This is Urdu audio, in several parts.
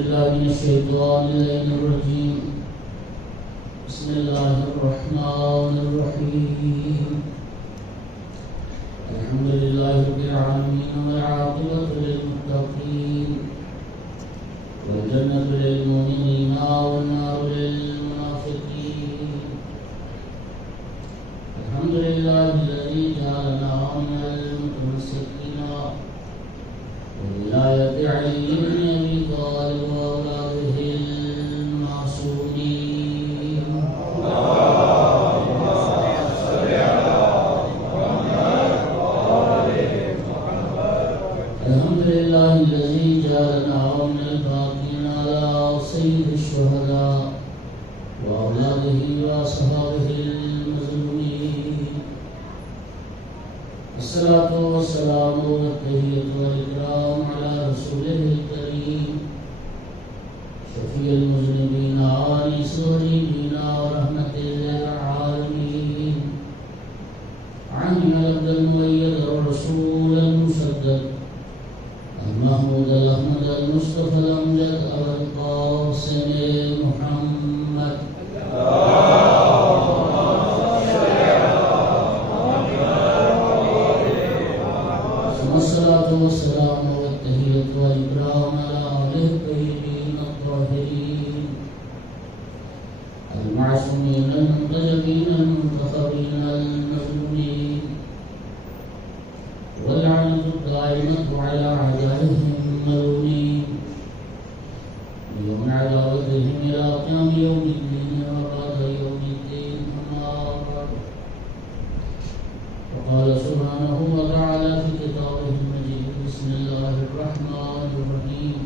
بالله من الشيطان الرجيم. بسم الله الرحمن الرحيم. الحمد لله رب العالمين والعاقبة للمتقين والجنة للمؤمنين والنار للمنافقين. الحمد لله الذي جعلنا من المتمسكين بولاية علي بن أبي طالب وأولاده المعصومين. الحمد لله الذي جعلنا من الباقين على سيد الشهداء وأولاده وأصحابه المظلومين. الصلاة والسلام والتحية والإكرام على رسوله الكريم شفيع المذنبين آنس الغريبين ورحمة للعالمين. عن العبد المؤيد الرسول المسدد المحمود الأحمد المصطفى الأمجد أبا القاسم محمد. الصلاة والسلام والتحية والإكرام على آله الطيبين الطاهرين المعصومين المنتجبين المنتخبين المظلومين، واللعنة الدائمة على أعدائهم الملعونين من عداوتهم إلى قيام يوم الدين وبعد يوم الدين. أما بعد، فقال سبحانه وتعالى في كتابه المجيد: بسم الله الرحمن الرحيم.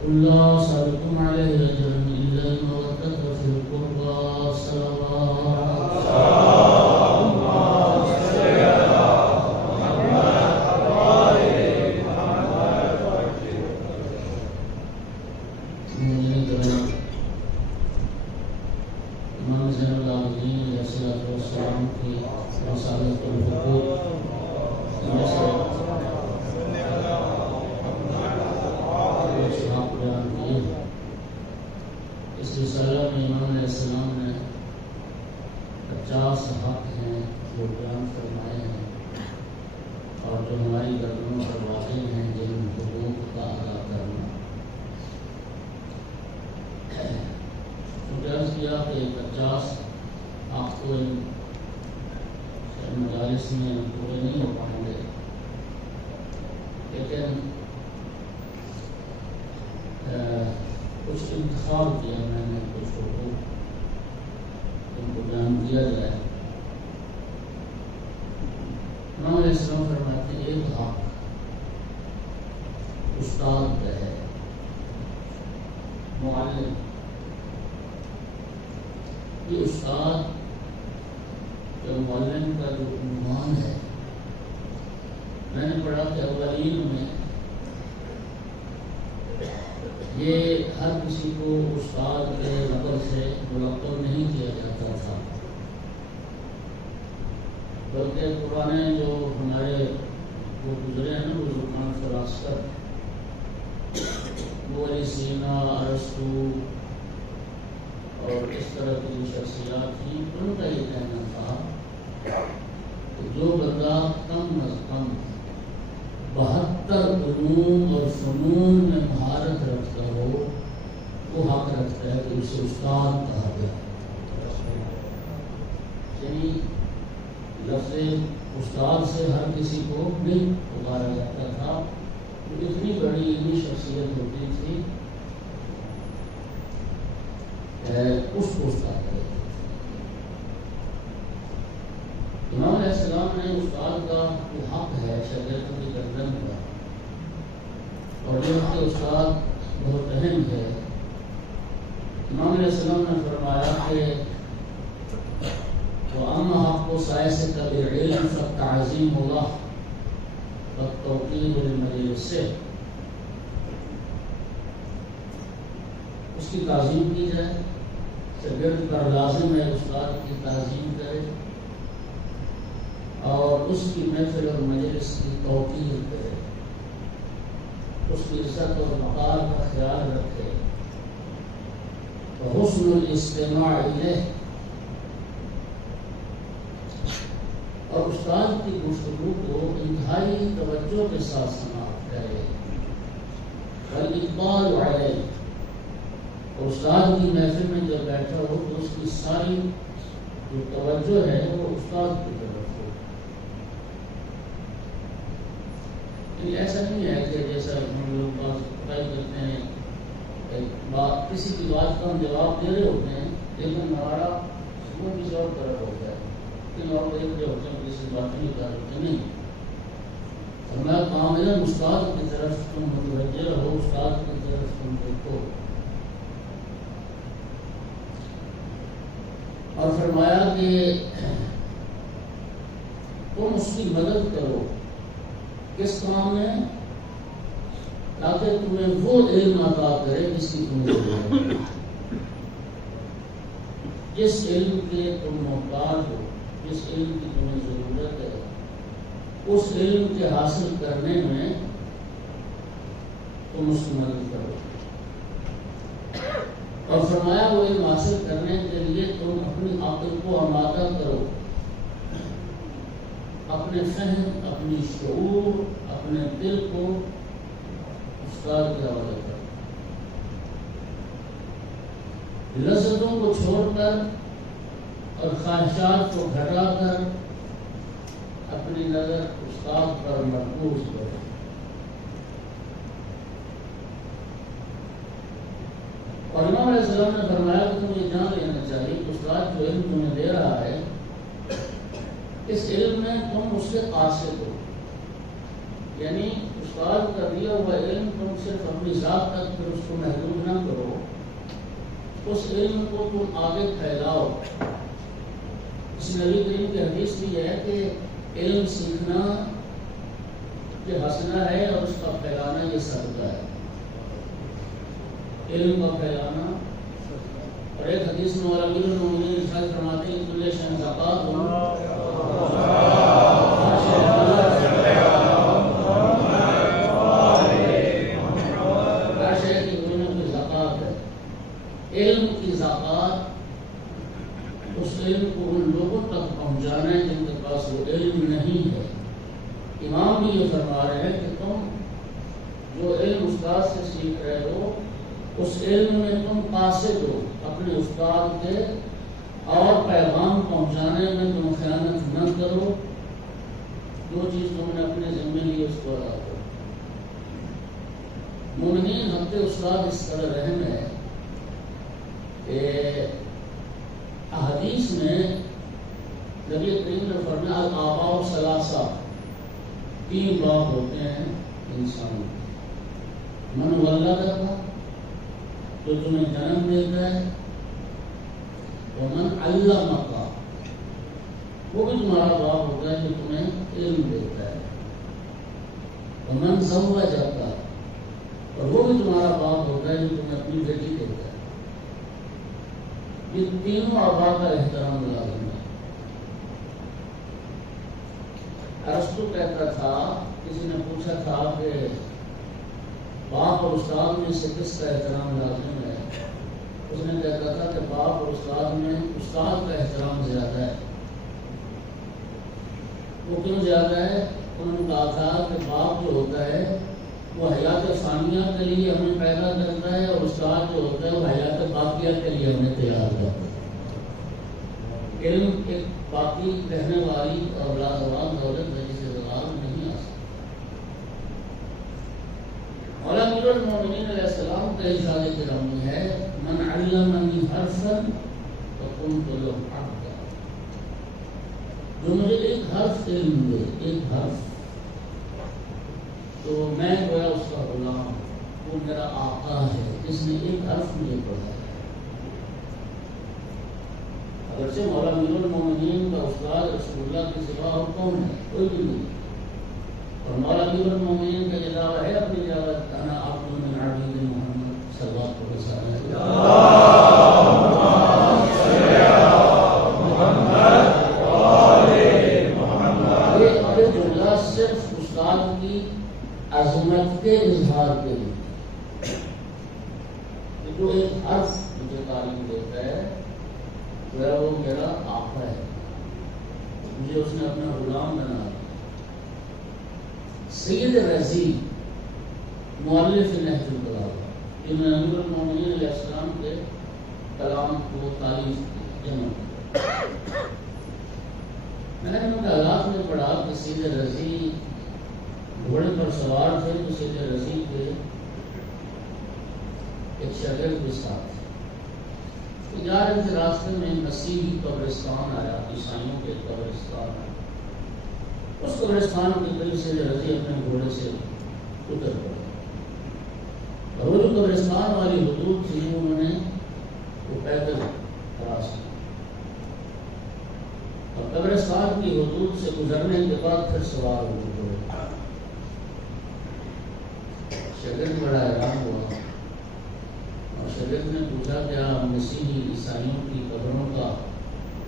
قل لا أسألكم عليه أجرا إلا المودة في القربى. صلوات امام زین العابدین علیہ الصلوۃ والسلام کی رسالت الحقوق میں سے آپ بیان کیے. اس رسالہ میں امام علیہ السلام نے 50 حق ہیں جو بیان فرمائے ہیں اور جو ہماری گردنوں پر واقع ہیں، جن حقوق کا ادا کرنا. درس کیا کہ 50 آپ کو ان مجالس میں پورے نہیں ہو پائیں گے، لیکن کچھ انتخاب کیا میں نے، کچھ حقوق ان کو بیان کیا جائے. امام علیہ السلام فرماتے ہیں ایک حق استاد کا ہے، معلم. یہ استاد یا معلم کا جو عنوان ہے، میں نے پڑھا کہ اولین میں یہ ہر کسی کو استاد کے لقب سے ملقب نہیں کیا جاتا تھا، بلکہ پرانے جو ہمارے وہ گزرے ہیں وہ زبان فلاسفہ، وہ علی سینا، ارسطو اور اس طرح کی جو شخصیات تھیں، ان کا یہ کہنا تھا کہ جو بندہ کم از کم 72 علوم اور فنون میں مہارت رکھتا ہو، وہ حق رکھتا ہے کہ اسے استاد کہا گیا. یعنی لفظ استاد سے ہر کسی کو نہیں پکارا جاتا تھا. اتنی بڑی علمی شخصیت ہوتی تھی اس کو استاد کہتے تھے. امام علیہ السلام نے استاد کا جو حق ہے شاگردوں کی گردن کا، اور جو حق استاد بہت اہم ہے. امام علیہ السلام نے فرمایا کہ وَأَمَّا حَقُّ سَائِسِكَ بِالْعِلْمِ فَالتَّعْظِيمُ لَهُ وَالتَّوْقِيرُ لِمَجْلِسِهِ. اس کی تعظیم کی جائے، شاگرد پر لازم ہے استاد کی تعظیم کرے اور اس کی محفل اور مجلس کی توقیر کرے. اس کی عزت اور وقار کا خیال رکھے، حسن الاستماع الیہ، اور استاد کی گفتگو کو انتہائی توجہ کے ساتھ سماعت کرے، والاقبال علیہ، اور استاد کی محفل میں جب بیٹھا ہو تو اس کی ساری جو توجہ ہے وہ استاد کی طرف ہو۔ ایسا نہیں ہے کہ جیسا ہم لوگ بات کرتے ہیں، کسی کی بات کا ہم جواب دے رہے ہوتے ہیں لیکن ہمارا وہ کسی اور طرف ہوتا ہے، کہیں اور دیکھ رہے ہوتے ہیں، کسی بات نہیں کر رہے نہیں۔ اور میں کاملا استاد کی طرف تم متوجہ ہو، استاد کی طرف تم دیکھو۔ اور فرمایا کہ تم اس کی مدد کرو، کس کام میں؟ تاکہ تمہیں وہ علم عطا کرے جس کی تمہیں ضرورت ہے، جس علم کے تم محتاج ہو، جس علم کی تمہیں ضرورت ہے، اس علم کے حاصل کرنے میں تم اس کی مدد کرو۔ اور فرمایا وہ علم حاصل کرنے کے لیے تم اپنی عقل کو آمادہ کرو، اپنے فہم، اپنی شعور، اپنے دل کو استاد کے حوالے کرو، لذتوں کو چھوڑ کر اور خواہشات کو گھٹا کر اپنی نظر استاد پر مرکوز کرو۔ اور امام علیہ السلام نے فرمایا کہ تمہیں یہ جان لینا چاہیے کہ استاد جو علم تمہیں دے رہا ہے، اس علم میں تم اس سے قاصد ہو، یعنی استاد کا دیا ہوا علم تم صرف اپنی ذات تک پھر اس کو محدود نہ کرو، اس علم کو تم آگے پھیلاؤ۔ اس نبی کریم کی حدیث بھی ہے کہ علم سیکھنا یہ حسنہ ہے اور اس کا پھیلانا یہ صدقہ ہے، علم کا پھیلانا۔ اور ایک حدیث میں مولا امیر المومنین ارشاد فرماتے ہیں کل شیء زکات ہر شے کی کوئی نہ کوئی زکات ہے، علم کی زکات اس علم کو ان لوگوں تک پہنچانا ہے جن کے پاس وہ علم نہیں ہے۔ امام بھی یہ فرما رہے ہیں کہ تم جو علم استاد سے سیکھ رہے ہو اس علم میں تم قاصد ہو اپنے استاد کے، اور پیغام پہنچانے میں تم خیانت نہ کرو، جو چیز تم نے اپنے ذمہ لی اس کو ادا کرو۔ مومنین حق استاد اس طرح رحم ہے کہ احادیث میں نبی کریم نے فرمایا الآباء ثلاثہ، تین باپ ہوتے ہیں انسان، من ولدک جو تمہیں جنم دیتا ہے، ومن علمک وہ بھی تمہارا باپ ہوتا ہے جو تمہیں علم دیتا ہے، ومن زوجک اور وہ بھی تمہارا باپ ہوتا ہے جو تمہیں اپنی بیٹی دیتا ہے۔ یہ تینوں آبا کا احترام لازم ہے۔ ارسطو کہتا تھا، کسی نے پوچھا تھا کہ باپ اور استاد میں سے کس کا احترام لازم ہے؟ اس نے کہتا تھا کہ باپ اور استاد میں استاد کا احترام زیادہ ہے۔ وہ کیوں زیادہ ہے؟ انہوں نے کہا تھا کہ باپ جو ہوتا ہے وہ حیات ثانیہ کے لیے ہمیں پیدا کرتا ہے، اور استاد جو ہوتا ہے وہ حیات باقیہ کے لیے ہمیں تیار کرتا ہے۔ علم ایک باقی رہنے والی اور لازوال دولت ہے جسے زوال نہیں آ سکتا۔ مولا امیر المومنین علیہ السلام کا ارشاد گرامی ہے من علمنی حرفا فكنت له عبدا، جو مجھے ایک حرف علم دے، ایک حرف، تو میں گویا اس کا غلام، وہ میرا آقا ہے جس نے ایک حرف مجھے پڑھایا۔ اگرچہ مولا امیر المومنین کا استاد رسول اللہ کے سوا اور کون ہے؟ کوئی بھی نہیں۔ اور مولا امیر المومنین کا یہ دعویٰ ہے اپنی جگہ انا عبد من عبید محمد صلی اللہ علیہ وسلم، یہ جملہ صرف استاد کی عظمت کے اظہار اظہار کے لیے کہ جو ایک حرف مجھے تعلیم دیتا ہے وہ میرا آقا ہے، مجھے اس نے اپنا غلام بنا دیا۔ سید رضی مؤلف نہج البلاغہ، جنہوں نے امیر المومنین علیہ السلام کے کلام کو تعریف جمع کی۔ میں نے ان کے حالات میں پڑھا کہ سید رضی گھوڑے پر سوار تھے، تو سید رضی کے ایک شاگرد کے ساتھ جا رہے تھے، راستے میں مسیحی قبرستان آیا، عیسائیوں کے قبرستان آیا۔ اس قبرستان کے قریب سید رضی اپنے گھوڑے سے اتر پڑے، اور وہ جو قبرستان والی حدود تھی انہوں نے وہ پیدل کراس کی، اور قبرستان کی حدود سے گزرنے کے بعد پھر سوار ہوئے گھوڑے۔ شاگرد بڑا حیران ہوا، اور شاگرد نے پوچھا کیا مسیحی عیسائیوں کی قبروں کا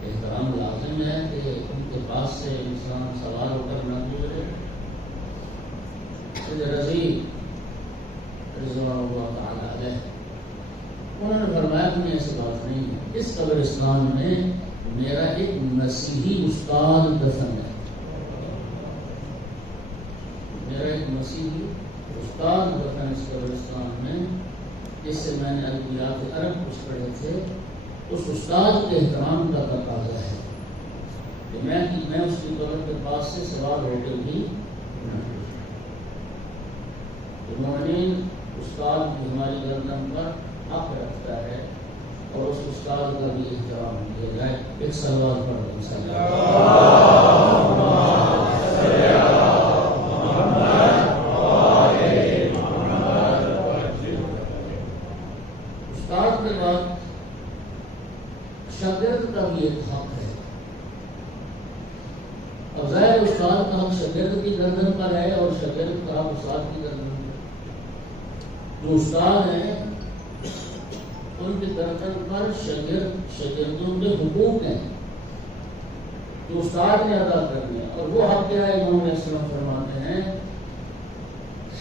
احترام لازم ہے کہ ان کے پاس سے انسان سوار ہو کر نہ گزرے؟ سید رضی رضوان اللہ تعالی علیہ انہوں نے فرمایا کہ ایسی بات نہیں ہے، اس قبرستان میں میرا ایک مسیحی استاد دفن ہے، میرا ایک مسیحی استاد دفن اس قبرستان میں، جس سے میں نے ادبیات عرب کچھ پڑھے تھے، اس استاد کے احترام کا تقاضا ہے کہ میں اس کی قبر کے پاس سے سوار ہو کے بھی مومنین استاد کی ہماری گردن پر حق رکھتا ہے، اور اس استاد کا بھی احترام کیا جائے۔ ایک سوال پڑھ دیں استاد کے بعد شاگرد کا بھی ایک حق ہے، اور ظاہر استاد کا حق شاگرد کی گردن پر ہے، اور شاگرد کا حق استاد کی گردن پر۔ جو استاد ہیں ان کی گردن پر شاگردوں کے حقوق ہیں جو استاد نے ادا کرنے ہیں، اور وہ حق کیا ہے؟ امام علیہ السلام فرماتے ہیں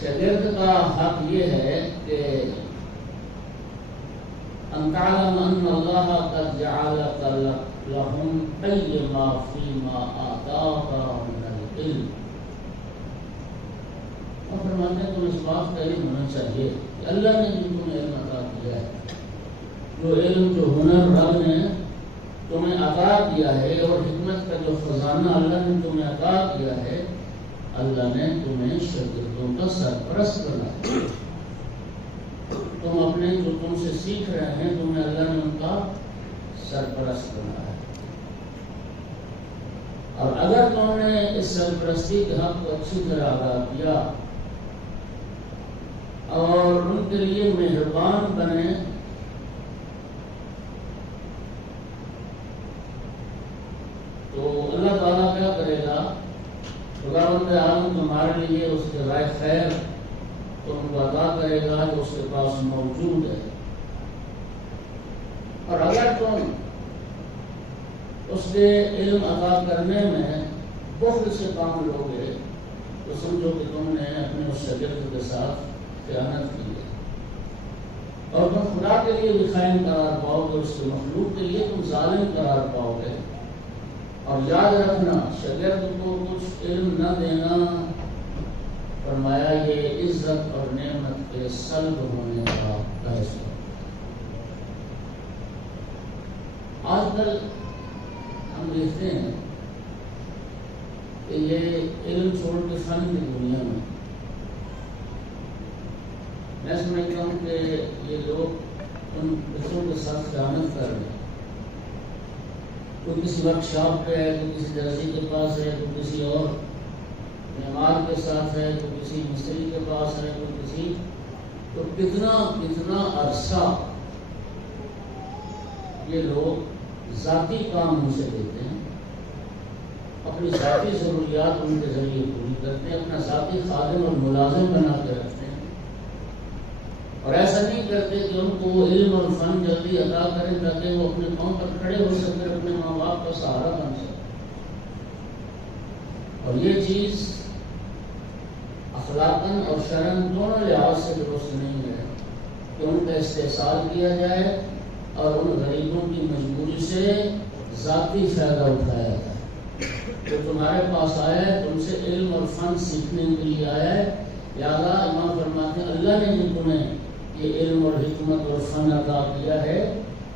شاگرد کا حق یہ ہے کہ ان تعلم ان اللہ قد جعلک لهم قیما فیما آتاک من العلم، اور فرماتے ہیں تم اس بات کا علم ہونا چاہیے کہ اللہ نے جن تمہیں علم عطا کیا ہے، جو علم جو ہنر رب نے تمہیں عطا کیا ہے، اور حکمت کا جو خزانہ اللہ نے تمہیں عطا کیا ہے، اللہ نے تمہیں شاگردوں کا سرپرست بنایا۔ تم اپنے جو تم سے سیکھ رہے ہیں تمہیں اللہ نے ان کا سرپرست بنایا، اور اگر تم نے اس سرپرستی کے حق کو اچھی طرح ادا کیا اور ان کے لیے مہربان بنے، تو اللہ تعالیٰ کیا کرے گا؟ خداوند عالم تمہارے لیے اس کے رائے خیر تم کو عطا کرے گا جو اس کے پاس موجود ہے، اور اگر تم اس کے علم عطا کرنے میں بخل سے کام لوگے تو سمجھو کہ تم نے اپنے اس شاگرد کے ساتھ خیانت کی ہے، اور تم خدا کے لیے بھی خائن قرار پاؤ گے، اس کے مخلوق کے لیے تم ظالم قرار پاؤ گے۔ اور یاد رکھنا شاگرد کو کچھ علم نہ دینا فرمایا یہ عزت اور نعمت کے سلب ہونے کا باعث ہے۔ آج کل ہم دیکھتے ہیں کہ یہ علم چھوڑ کے فن کی دنیا میں سمجھتا ہوں کہ یہ لوگ ان بچوں کے ساتھ خیانت کر رہے ہیں۔ کوئی کسی ورک شاپ پہ ہے، کوئی کسی درزی کے پاس ہے، کوئی کسی اور معمار کے ساتھ ہے، کوئی کسی مستری کے پاس ہے، کوئی کسی، تو کتنا عرصہ یہ لوگ ذاتی کام ان سے دیتے ہیں، اپنی ذاتی ضروریات ان کے ذریعے پوری کرتے ہیں، اپنا ذاتی خادم اور ملازم بنا کے رکھتے ہیں، اور ایسا نہیں کرتے کہ ان کو وہ علم اور فن جلدی عطا کریں تاکہ وہ اپنے پاؤں پر کھڑے ہو سکے، اپنے ماں باپ کا سہارا بن سکے۔ اور یہ چیز اخلاقاً اور شرعاً دونوں لحاظ سے درست نہیں ہے کہ ان کا استحصال کیا جائے اور ان غریبوں کی مجبوری سے ذاتی فائدہ اٹھایا جائے۔ جو تمہارے پاس آیا ہے تم سے علم اور فن سیکھنے کے لیے آیا ہے، لہٰذا امام فرماتے ہیں اللہ نے جو تمہیں یہ علم اور حکمت اور فن عطا کیا ہے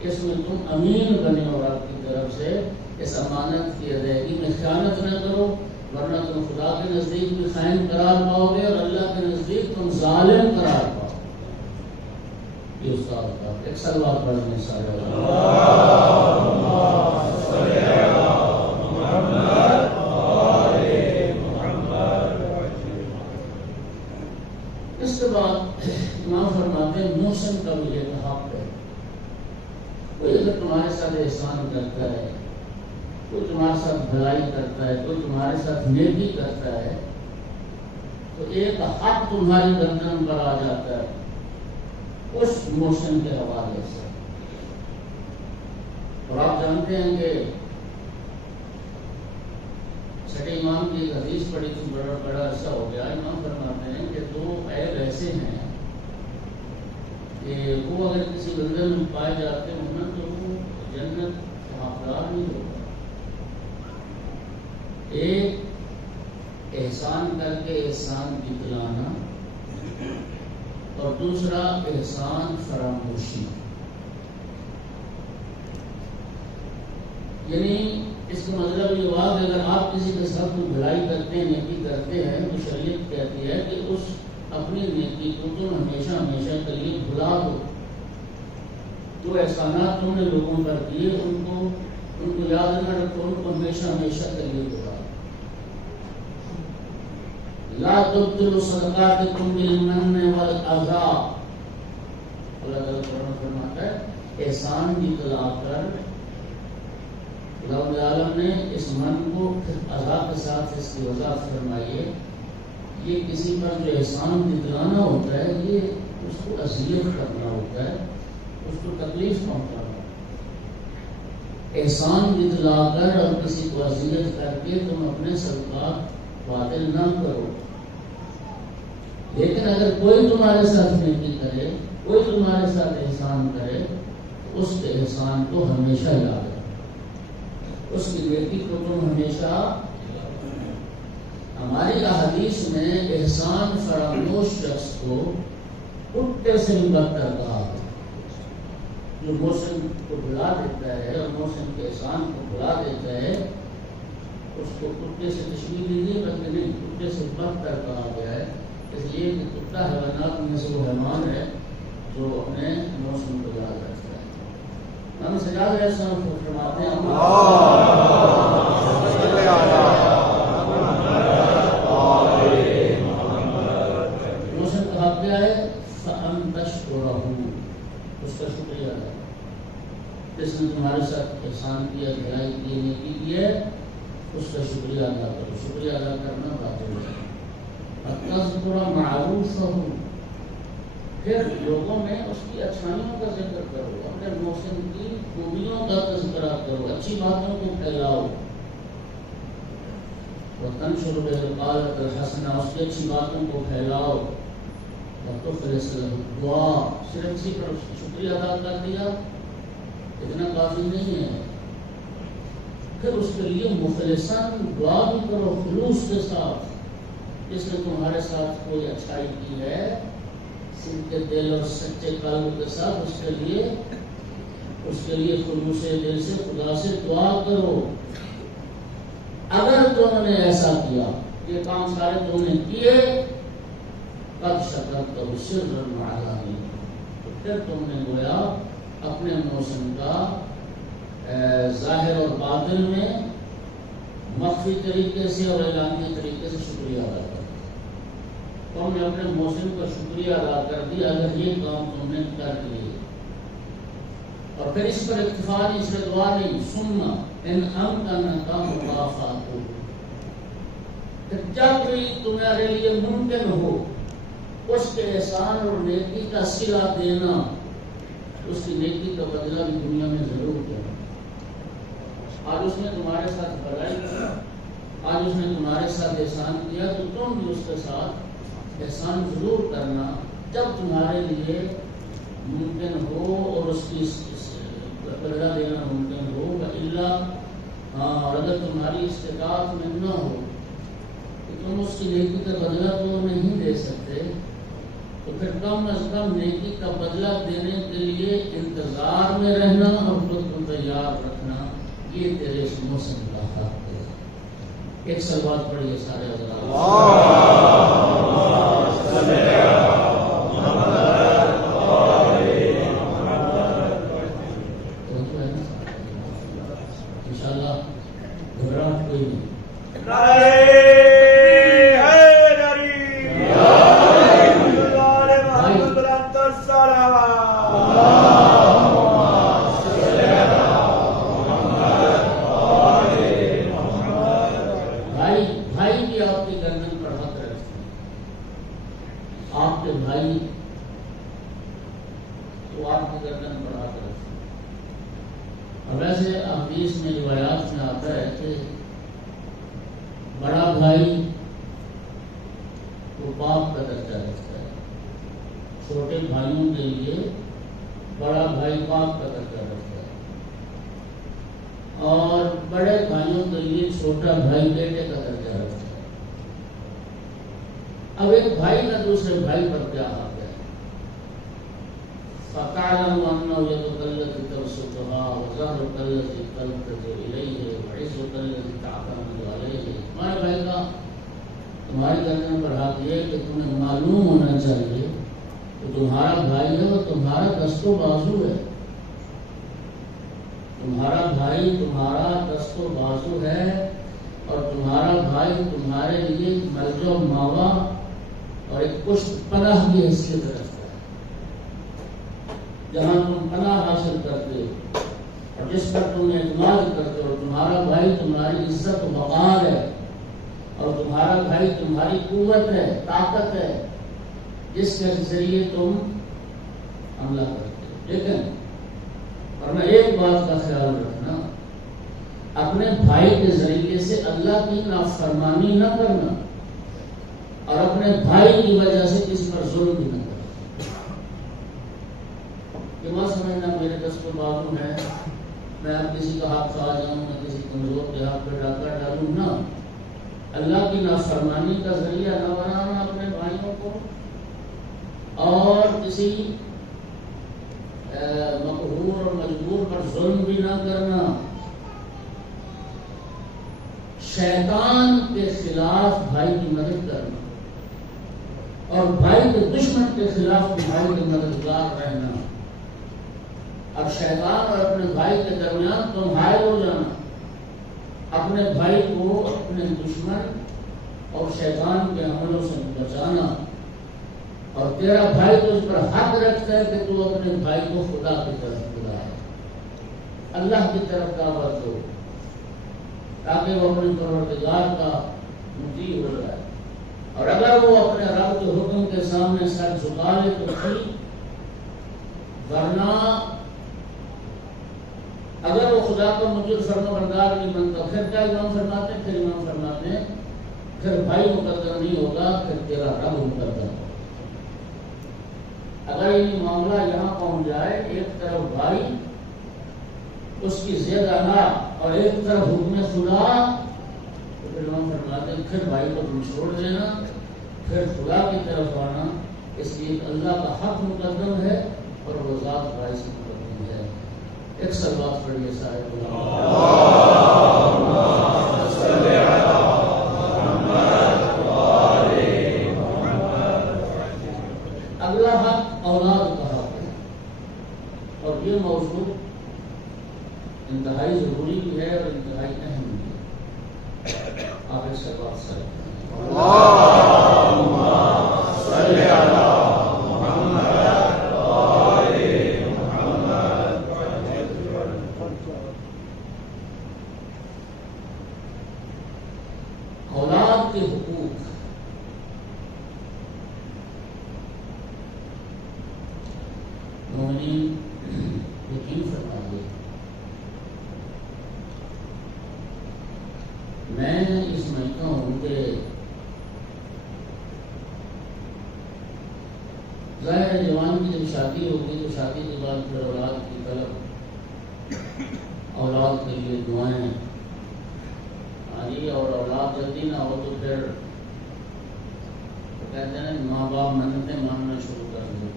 اس میں تم امین بنے اور آپ کی طرف سے اس امانت کی ادائیگی میں خیانت نہ کرو، ورنہ تم خدا کے نزدیک بھی خائن قرار پاؤ گے اور اللہ کے نزدیک تم ظالم قرار پاؤ گے۔ یہ استاد کا ایک سلوات پڑھنے سارے اس کے بعد امام فرماتے ہیں محسن کا بھی ایک حق ہے۔ کوئی اگر تمہارے ساتھ احسان کرتا ہے، کوئی تمہارے ساتھ بھلائی کرتا ہے، کوئی تمہارے ساتھ نیکی کرتا ہے تو ایک حق تمہاری گردن پر آ جاتا ہے اس محسن کے حوالے سے۔ اور آپ جانتے ہیں کہ چھٹے امام کی ایک حدیث پڑھی تھی، بڑا عرصہ ہو گیا، امام فرماتے ہیں کہ دو عیب ایسے ہیں کہ وہ اگر کسی بندے میں پائے جاتے ہیں نا تو وہ جنت کا حقدار نہیں ہوگا۔ ایک احسان کر کے احسان بتلانا اور دوسرا احسان فراموشی۔ یعنی اس کا مطلب یہ ہوا کہ اگر آپ کسی کے ساتھ بھلائی کرتے ہیں، نیکی کرتے ہیں تو شریعت کہتی ہے کہ اس اپنی نیکی کو تم ہمیشہ ہمیشہ کے لیے بھلا دو۔ جو احسانات تم نے لوگوں پر کیے ان کو یاد نہ رکھو، ان کو ہمیشہ ہمیشہ کے لیے بھلا دو۔ لا تبطلوا صدقاتکم بالمن والاذى، اللہ تعالیٰ قرآن فرماتا ہے احسان بھی تلا کر رب العالم نے اس من کو اذا کے ساتھ اس کی وضاحت فرمائی ہے۔ یہ کسی پر جو احسان دلانا ہوتا ہے یہ اس کو اذیت کرنا ہوتا ہے، اس کو تکلیف پہنچانا۔ احسان دلا کر اور کسی کو اذیت کر کے تم اپنے صدقات باطل نہ کرو، لیکن اگر کوئی تمہارے ساتھ نیکی کرے، کوئی تمہارے ساتھ احسان کرے تو اس کے احسان کو ہمیشہ یاد رکھو، اس کی نیکی کو تم ہمیشہ۔ ہماری احادیث میں احسان فراموش شخص کو کتے سے بھی بدتر کہا ہے۔ جو محسن کو بھلا دیتا ہے اور محسن کے احسان کو بھلا دیتا ہے اس کو کتے سے تشبیہ دی گئی، بلکہ نہیں، کتے سے بدتر کہا گیا ہے، اس لیے کہ کتا حیوانات میں سے وہ حیوان ہے جو اپنے محسن کو یاد رکھتا ہے۔ ہم سجاد علیہ السلام کو فرماتے ہیں محسن کا حق کیا ہے؟ فَأَن تَشْكُرَهُ، اس کا شکریہ ادا کرو۔ جس نے تمہارے ساتھ احسان کیا، بھلائی کی، نیکی کی ہے، اس کا شکریہ ادا کرو۔ شکریہ ادا کرنا باطل ہے۔ تذکر معروفہ، پھر لوگوں میں اس کی اچھائیوں کا ذکر کرو، اپنے محسن کی خوبیوں کا تذکرہ کرو، اچھی باتوں کو پھیلاؤ۔ وتنشر به القالۃ الحسنہ، اس کی اچھی باتوں کو پھیلاؤ۔ وتخلص له الدعاء، صرف اسی پر اس کی شکریہ ادا کر دیا اتنا کافی نہیں ہے، پھر اس کے لیے مخلصاً دعا بھی کرو، خلوص کے ساتھ۔ جس نے تمہارے ساتھ کوئی اچھائی کی ہے سچے دل اور سچے قلب کے ساتھ اس کے لیے خلوص دل سے خدا سے دعا کرو۔ اگر تم نے ایسا کیا، یہ کام سارے تم نے کیے، قد شکرت سرا وعلانیہ، تو پھر تم نے گویا اپنے محسن کا ظاہر اور باطن میں مخفی طریقے سے اور اعلانیہ طریقے سے شکریہ ادا کر دیا۔ تم نے اپنے محسن کا شکریہ ادا کر دیا اگر یہ کام تم نے کر لیے۔ اور پھر اس پر اکتفا نہیں، اس پر دعا نہیں، ثم ان امکنک مکافاتہ، جب بھی تمہارے لیے ممکن ہو اس کے احسان اور نیکی کا صلہ دینا، اس کی نیکی کا بدلہ بھی دنیا میں ضرور دینا۔ آج اس نے تمہارے ساتھ بھلائی کی، آج اس نے تمہارے ساتھ احسان کیا، تو تم بھی اس کے ساتھ احسان ضرور کرنا جب تمہارے لیے ممکن ہو اور اس کی بدلہ دینا ممکن ہو، وَإِلَّا اور اگر تمہاری استطاعت میں نہ ہو کہ تم اس کی نیکی کا بدلہ تو نہیں دے سکتے، تو پھر کم از کم نیکی کا بدلہ دینے کے لیے انتظار میں رہنا اور خود کو تیار رکھنا، یہ تیرے اس موسم کا حق ہے۔ ایک صلوات پڑھیے سارے حضرات۔ انشاءاللہ گھبراہٹ کوئی نہیں۔ بھائی بھی آپ کی گردن پر ہاتھ رکھتے ہیں، آپ کے بھائی تو آپ کی گردن پر ہاتھ رکھتے ہیں۔ اور ویسے حدیث میں روایات میں آتا ہے کہ بڑا بھائی وہ باپ کا درجہ رکھتا ہے، چھوٹے بھائیوں کے لیے بڑا بھائی باپ کا درجہ رکھتا ہے، اور بڑے بھائیوں کے لیے چھوٹا بھائی بیٹے کا درجہ رکھتا ہے۔ اب ایک بھائی کا دوسرے بھائی پر کیا حق ہے؟ فَتَعْلَمُ أَنَّهُ يَدُكَ الَّتِي تَبْسُطُهَا وَظَهْرُكَ الَّذِي تَلْتَجِئُ إِلَيْهِ وَعِزُّكَ الَّذِي تَعْتَمِدُ عَلَيْهِ۔ تمہارے بھائی کا تمہاری گردن پر ہاتھ یہ کہ تمہیں معلوم ہونا چاہیے کہ تمہارا بھائی ہے وہ تمہارا دست و بازو ہے، تمہارا بھائی تمہارا دست و بازو ہے، اور تمہارا بھائی تمہارے لیے ملجا و ماوا اور ایک پشت پناہ کی حیثیت رکھتا ہے، جہاں تم پناہ حاصل کرتے ہو اور جس پر تم اعتماد کرتے ہو۔ تمہارا بھائی تمہاری عزت و وقار ہے، اور تمہارا بھائی تمہاری قوت ہے، طاقت ہے، جس کے ذریعے تم حملہ کرتے ہو۔ لیکن ورنہ ایک بات کا خیال رکھنا، اپنے بھائی کے ذریعے سے اللہ کی نافرمانی نہ کرنا، اور اپنے بھائی کی وجہ سے کسی پر ظلم بھی نہ کرنا۔ کہ مت سمجھنا میرے دست و بازو ہے، میں اب کسی کا ہاتھ کھا جاؤں، میں کسی کمزور کے ہاتھ پہ ڈاکہ ڈالوں نہ۔ اللہ کی نافرمانی کا ذریعہ نہ بنانا اپنے بھائیوں کو، اور کسی مقہور اور مجبور پر ظلم بھی نہ کرنا۔ شیطان کے خلاف بھائی کی مدد کرنا، اور بھائی کے دشمن کے خلاف بھائی کے مددگار رہنا، اور شیطان اور اپنے بھائی کے درمیان تم حائل ہو جانا، اپنے بھائی کو اپنے دشمن اور شیطان کے حملوں سے بچانا۔ اور تیرا بھائی تو اس پر حق رکھتا ہے کہ تو اپنے بھائی کو خدا کی طرف بلا، اللہ کی طرف دعوت دو، تاکہ وہ اپنے پروردگار کا مطیع ہو جائے۔ اور اگر وہ اپنے رب کے حکم کے سامنے سر جھکا لے تو ٹھیک، ورنہ اگر وہ خدا کا مطیع فرما بردار نہیں بنتا، پھر کیا امام فرماتے ہیں؟ پھر امام فرماتے ہیں پھر بھائی مقدر نہیں ہوگا، پھر تیرا رب مقدر ہوگا۔ اگر یہ معاملہ یہاں پہنچ جائے، ایک طرف بھائی اس کی زید آنا اور ایک طرف حکم خدا، تو پھر امام فرماتے ہیں پھر بھائی کو تم چھوڑ دینا، پھر خدا کی طرف آنا، اس لیے اللہ کا حق مقدم ہے اور وہ ذات بھائی سے مقدم ہے۔ ایک صلوات پڑھیے صاحب اگلا حق اولاد کا حق ہے، اور یہ موضوع انتہائی ضروری بھی ہے اور انتہائی اہم بھی ہے۔ آپ اس سے بات کریں۔ اولاد کے حقوق، مومنین یقین فرمائیے، میں یہ سمجھتا ہوں کہ ظاہر ہے جوان کی جب شادی ہوگی تو شادی کے بعد پھر اولاد کی طلب، اولاد کے لیے دعائیں، اور اولاد جلدی نہ ہو تو پھر کہتے ہیں ماں باپ منتیں ماننا شروع کر دیں۔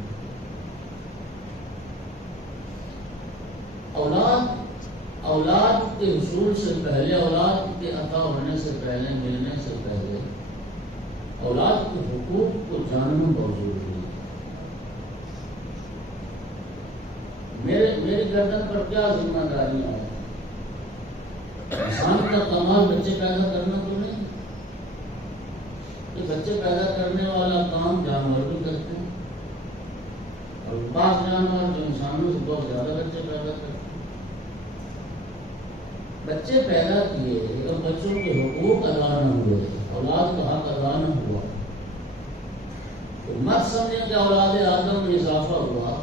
اولاد کے حصول سے پہلے، اولاد کے عطا ہونے سے پہلے، ملنے سے پہلے اولاد کے حقوق کو جاننا بہت ضروری ہے۔ میری گردن پر کیا ذمہ داریاں ہیں؟ انسان کا کمال بچے پیدا کرنا تو نہیں، کہ بچے پیدا کرنے والا کام جانور بھی کرتے ہیں، اور بعض جانور جو انسانوں سے بہت زیادہ بچے پیدا کرتے ہیں۔ بچے پیدا کیے اور بچوں کے حقوق ادا نہ ہوئے، اولاد کا حق ادا نہ ہوا، تو مت سمجھیں کہ اولاد آدم میں اضافہ ہوا،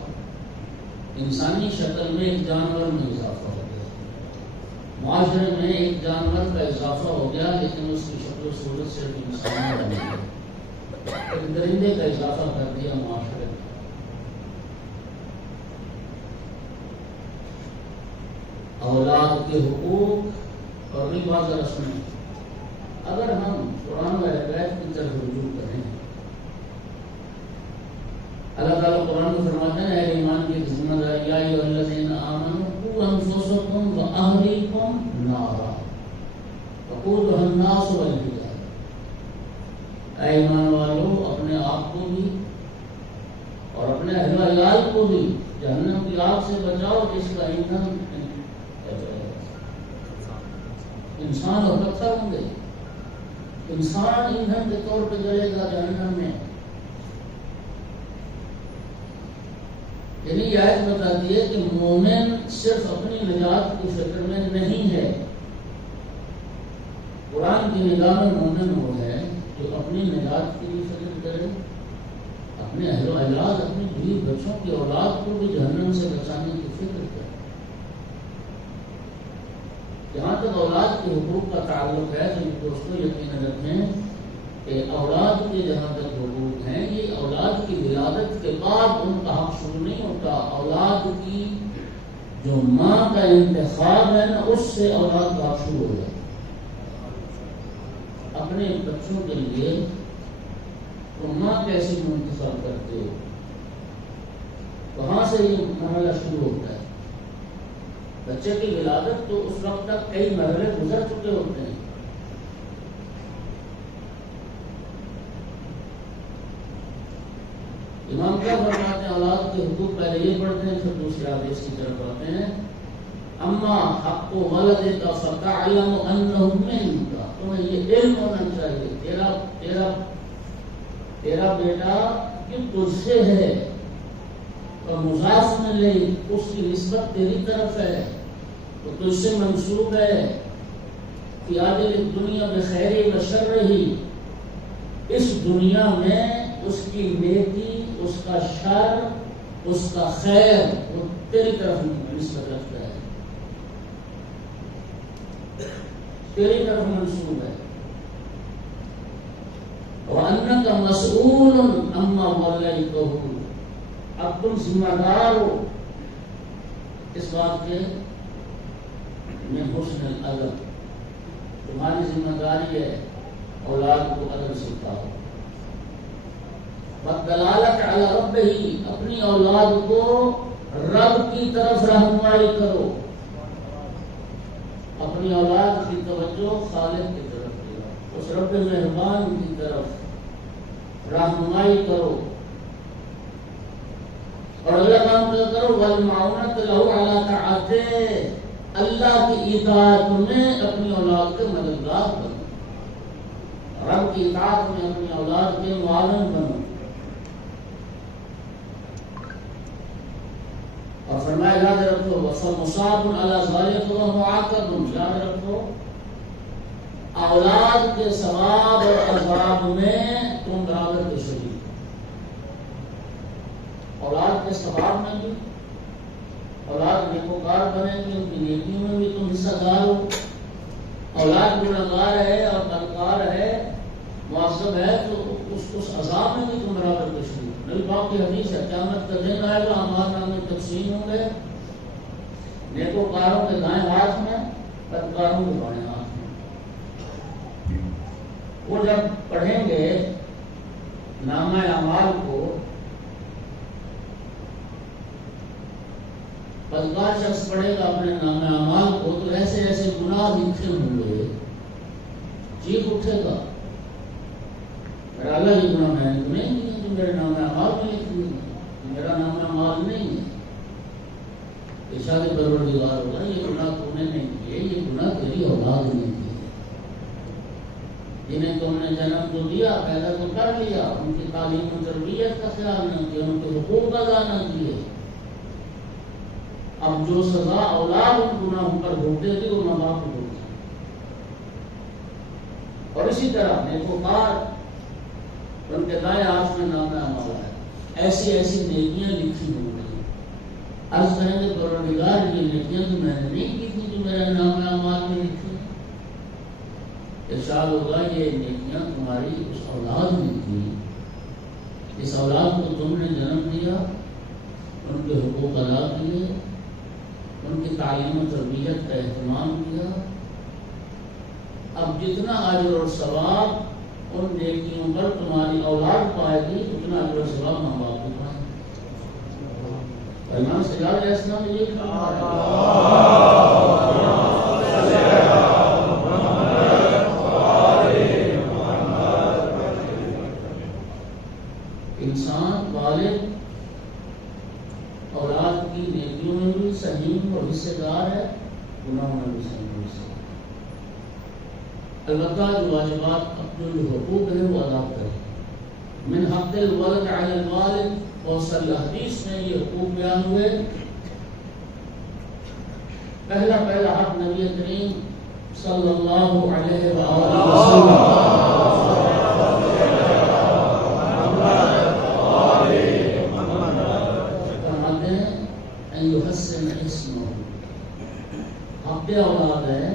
انسانی شکل میں ایک جانور میں اضافہ ہو گیا، معاشرے میں ایک جانور کا اضافہ ہو گیا، لیکن اس کی شکل و صورت صرف انسان بن گیا، ایک درندے کا اضافہ کر دیا معاشرے میں۔ اولاد کے حقوق اور لباس رسمیں، اگر ہم قرآن و روایت کی طرف رجوع کریں، اللہ تعالیٰ قرآن میں فرماتے ہیں اے ایمان کی ذمہ داری یا ایھا الذین آمنوا قوا انفسکم واہلیکم نارا وقودھا الناس والحجارہ، اے ایمان والو اپنے آپ کو بھی اور اپنے اہل و عیال کو بھی جہنم کی آگ سے بچاؤ جس کا ایندھن انسان اور پتھر ہوں گے۔ انسان ایندھن کے طور پہ جلے گا جہنم میں۔ یعنی یہ آیت بتاتی ہے کہ مومن صرف اپنی نجات کی فکر میں نہیں ہے، قرآن کی نگاہ میں مومن وہ ہے جو اپنی نجات کی بھی فکر کرے، اپنے اہل و عیال، اپنی بیوی بچوں کی اولاد کو بھی جہنم سے بچانے کی فکر کرے۔ جہاں تک اولاد کے حقوق کا تعلق ہے تو دوستوں یقین رکھیں کہ اولاد کے جہاں تک حقوق ہیں یہ اولاد کی ولادت کے بعد ان کا حق شروع نہیں ہوتا، اولاد کی جو ماں کا انتخاب ہے نا اس سے اولاد کا حق شروع ہو جاتا ہے۔ اپنے بچوں کے لیے تو ماں کیسے منتخب کرتے ہو، وہاں سے یہ مرحلہ شروع ہوتا ہے۔ بچے کی ولادت تو اس وقت تک کئی مرحلے گزر چکے ہوتے ہیں۔ امام کیا فرماتے ہیں؟ اولاد کے حقوق پہلے یہ پڑھتے ہیں، پھر دوسرے حدیث کی طرف آتے ہیں۔ اما حق ولدک فتعلم انہ منک، تمہیں یہ علم ہونا چاہیے تیرا بیٹا کہ تجھ سے ہے، اور مضاف میں لے اس کی نسبت تیری طرف ہے، تو تجھ سے منسوب ہے۔ فی هذه الدنیا بخیر و شرہ، اس دنیا میں اس کی نیکی، اس کا شر، اس کا خیر وہ تیری طرف نسبت رکھتا ہے، تیری طرف منسوب ہے۔ وَأَنَّكَ مَسْئُولٌ عَمَّا وَلَّيْتَهُ، اب تم ذمہ دار ہو اس بات کے میں حسن الادب، تمہاری ذمہ داری ہے اولاد کو ادب سکھاؤ۔ وَالدَّلَالَةَ عَلَى رَبِّهِ، اپنی اولاد کو رب کی طرف رہنمائی کرو، اپنی اولاد کی توجہ خالق کی طرف کرو، اس رب مہربان کی طرف رہنمائی کرو، اور اللہ کام کرو۔ وَالْمَعُونَةَ لَهُ عَلَى طَاعَتِهِ، اللہ کی اطاعت میں اپنی اولاد کے مددگار بنو، رب کی اطاعت میں اپنی اولاد کے معاون بنو۔ اور فرمایا یاد رکھو وَفَمُصَابٌ عَلَى ذَلِكَ وَمُعَاقَبٌ، یاد رکھو اولاد کے ثواب اور عذاب میں تم برابر کے شریک، اولاد کے ثواب میں بھی، اولاد نیکوکار بنے گی ان کی نیکیوں میں بھی تم حصہ دار ہو، اولاد گنہگار ہے اور بدکار ہے، معذب ہے تو اس عذاب میں بھی تم برابر کے شریک۔ نبی پاک کی حدیث ہے قیامت کا دن آئے گا اعمال نامے تقسیم ہوں گے، نیکوکاروں کے دائیں ہاتھ میں، بدکاروں کے بائیں ہاتھ میں۔ وہ جب پڑھیں گے نامہ اعمال کو، بدکار شخص پڑھے گا اپنے نامہ اعمال کو تو ایسے ایسے گناہ لکھے ہوں گے، چیخ اٹھے گا میرا اللہ یہ گناہ میں نے تو نہیں کیا، تو میرے نام اعمال میں لکھ دیا، میرا نام اعمال نہیں ہے۔ ارشاد پروردگار ہوگا یہ گناہ تم نے نہیں کیے، یہ گناہ تیری اولاد نے کیے، جنہیں تم نے جنم تو دیا، پیدا تو کر لیا، ان کی تعلیم و تربیت کا خیال نہ کیا، ان کے حقوق ادا نہ کیے، اب جو سزا اولاد ان گناہوں پر بھوگتے تھے وہ ماں باپ کو بھوگتے۔ اور اسی طرح نیکوکار ان کے دائیں ہاتھ میں نام اعمال ہے، ایسی ایسی نیکیاں لکھی ہوں گی۔ عرض کریں گے پروردگار یہ نیکیاں تو میں نے نہیں کی تھی جو میرے نام اعمال میں لکھی، ارشاد ہوگا یہ نیکیاں تمہاری اس اولاد نے کی، اس اولاد کو تم نے جنم دیا، ان کے حقوق ادا کیے، ان کی تعلیم و تربیت کا اہتمام کیا، اب جتنا اجر اور ثواب ان نیکیوں پر تمہاری اولاد پائے گی اتنا اجر و ثواب ماں باپ کو پائے گی۔ امام سجاد علیہ السلام نے یہ انسان والد اولاد کی نیکیوں میں بھی سہیم اور حصے دار ہے، گناہوں میں بھی سہیم اور حصے دار۔ البتہ جو واجبات اپنے جو حقوق ہیں وہ ادا کرے۔ من حق الولد علی الوالد، اور صحیح حدیث میں یہ حقوق بیان ہوئے۔ پہلا حق نبی کریم صلی اللہ علیہ وآلہ وسلم فرماتے ہیں ان یحسن اسمہ، حق اولاد ہے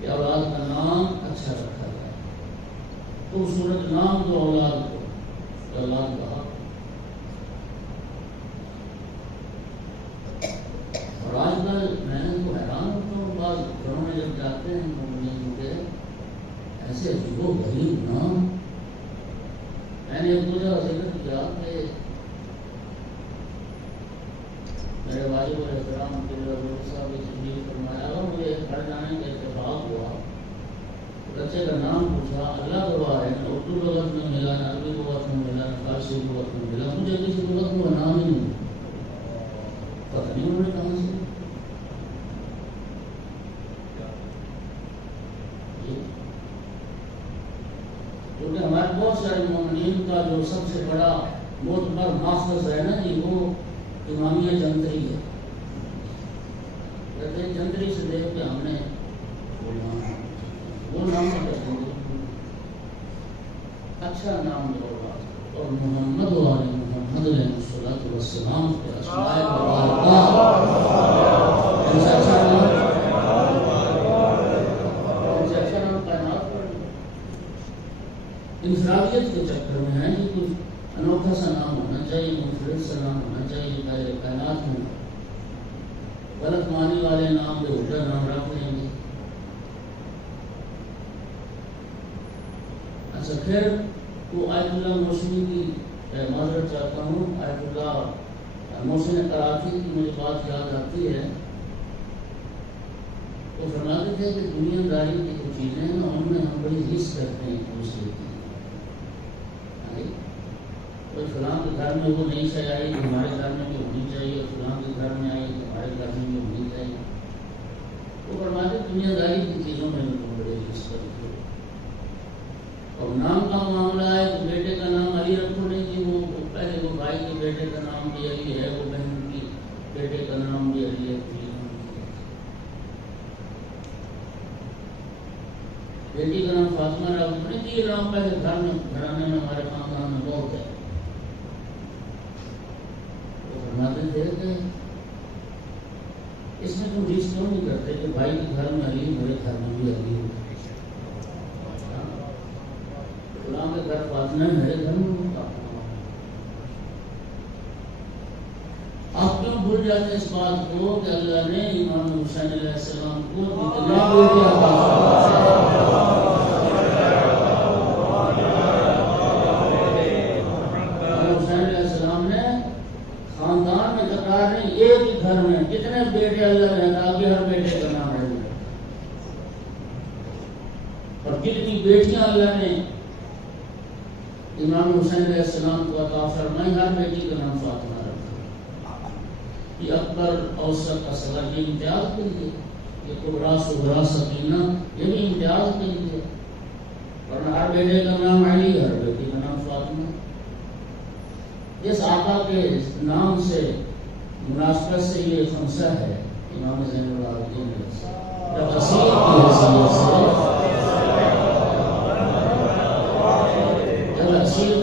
کہ اولاد کا نام اچھا رکھا جائے، خوبصورت نام دو اولاد کو، اولاد کا حق۔ اور آج کل میں ان کو حیران ہوتا ہوں، بعض گھروں میں جب جاتے ہیں تو مجھے ان کے ایسے عجیب و غریب نام۔ میں نے ایک دو جگہ ذکر کیا کہ میرے والد و احترام کے صاحب نے تشریف فرمایا اور مجھے گھر جانے کا اتفاق ہوا، بچے کا نام پوچھا، اللہ گواہ ہے نہ اردو لغت میں ملا، نہ عربی لغت میں ملا، نہ فارسی لغت میں ملا، مجھے کسی لغت میں وہ نام ہی نہیں پتہ نہیں انہوں نے کہاں سے۔ کیونکہ ہمارے بہت سارے مومنین کا جو سب سے بڑا معتبر ماخذ ہے نا جی، وہ امامیہ جنتری ہے۔ کہتے ہیں جنتری سے دیکھ کے ہم نے وہ نام اچھا نام ہوگا، اور محمد و آل محمد علیہ الصلوۃ والسلام کے اسماء مبارکہ ان سے اچھا نام کائنات پر انفرادیت کے چکر میں ہے، یہ کوئی انوکھا سا نام ہونا چاہیے، منفرد سا نام ہونا چاہیے، کائنات میں غلط معنی والے نام بے ہودہ نام رکھ لیں گے۔ اچھا خیر، وہ آیت اللہ موسمی کی معذرت چاہتا ہوں، آیت اللہ محسن کراچی کی مجھے بات یاد آتی ہے۔ وہ فرماتے تھے کہ دنیا داری کی کچھ چیزیں ہیں ان میں ہم بڑی حص کرتے ہیں ایک دوسرے کی، کوئی فلاں کے گھر میں وہ نہیں سے آئی تو ہمارے گھر میں بھی ہونی چاہیے، اور فلاں کے گھر میں آئی تو ہمارے گھر میں بھی ہونی چاہیے۔ وہ فرماتے دنیا داری کی چیزوں میں تم بڑے حص کرتے ہو، اور نام کا معاملہ ہے تو بیٹے کا نام علی رکھو نہیں کہ وہ پہلے وہ بھائی کے بیٹے کا نام بھی علی ہے، وہ بہن کی بیٹے کا نام بھی علی ہے، بیٹی کا نام فاطمہ رکھو نہیں کہ یہ نام پہلے گھر میں گھرانے میں ہمارے خاندان میں بہت ہے۔ وہ فرماتے تھے کہ اس میں تم ریس کیوں نہیں کرتے کہ بھائی کے گھر میں علی، میرے گھر میں بھی علی ہو، غلام کے گھر فاطمہ ہے، میرے گھر میں فاطمہ۔ آپ کیوں بھول جاتے ہیں اس بات کو کہ اللہ نے امام حسین علیہ السلام کو کتنے بیٹے عطا حسین علیہ السلام نے خاندان میں تکرار نہیں، ایک ہی گھر میں کتنے بیٹے اللہ نے عطا کیے، ہر بیٹے کا نام ہے، اور کتنی بیٹیاں اللہ نے امام حسین علیہ السلام کو عطا فرمائی، ہر بیٹی کا نام فاطمہ رکھا۔ یہ اکبر اوسط اصغر یہ امتیاز کے لیے، یہ کبریٰ صغریٰ سکینہ یہ بھی امتیاز کے لیے، ورنہ ہر بیٹے کا نام علی، ہر بیٹی کا نام فاطمہ۔ اس آقا کے نام سے مناسبت سے یہ خمسہ ہے امام زین العابدین جب اصیل کی حیثیت سے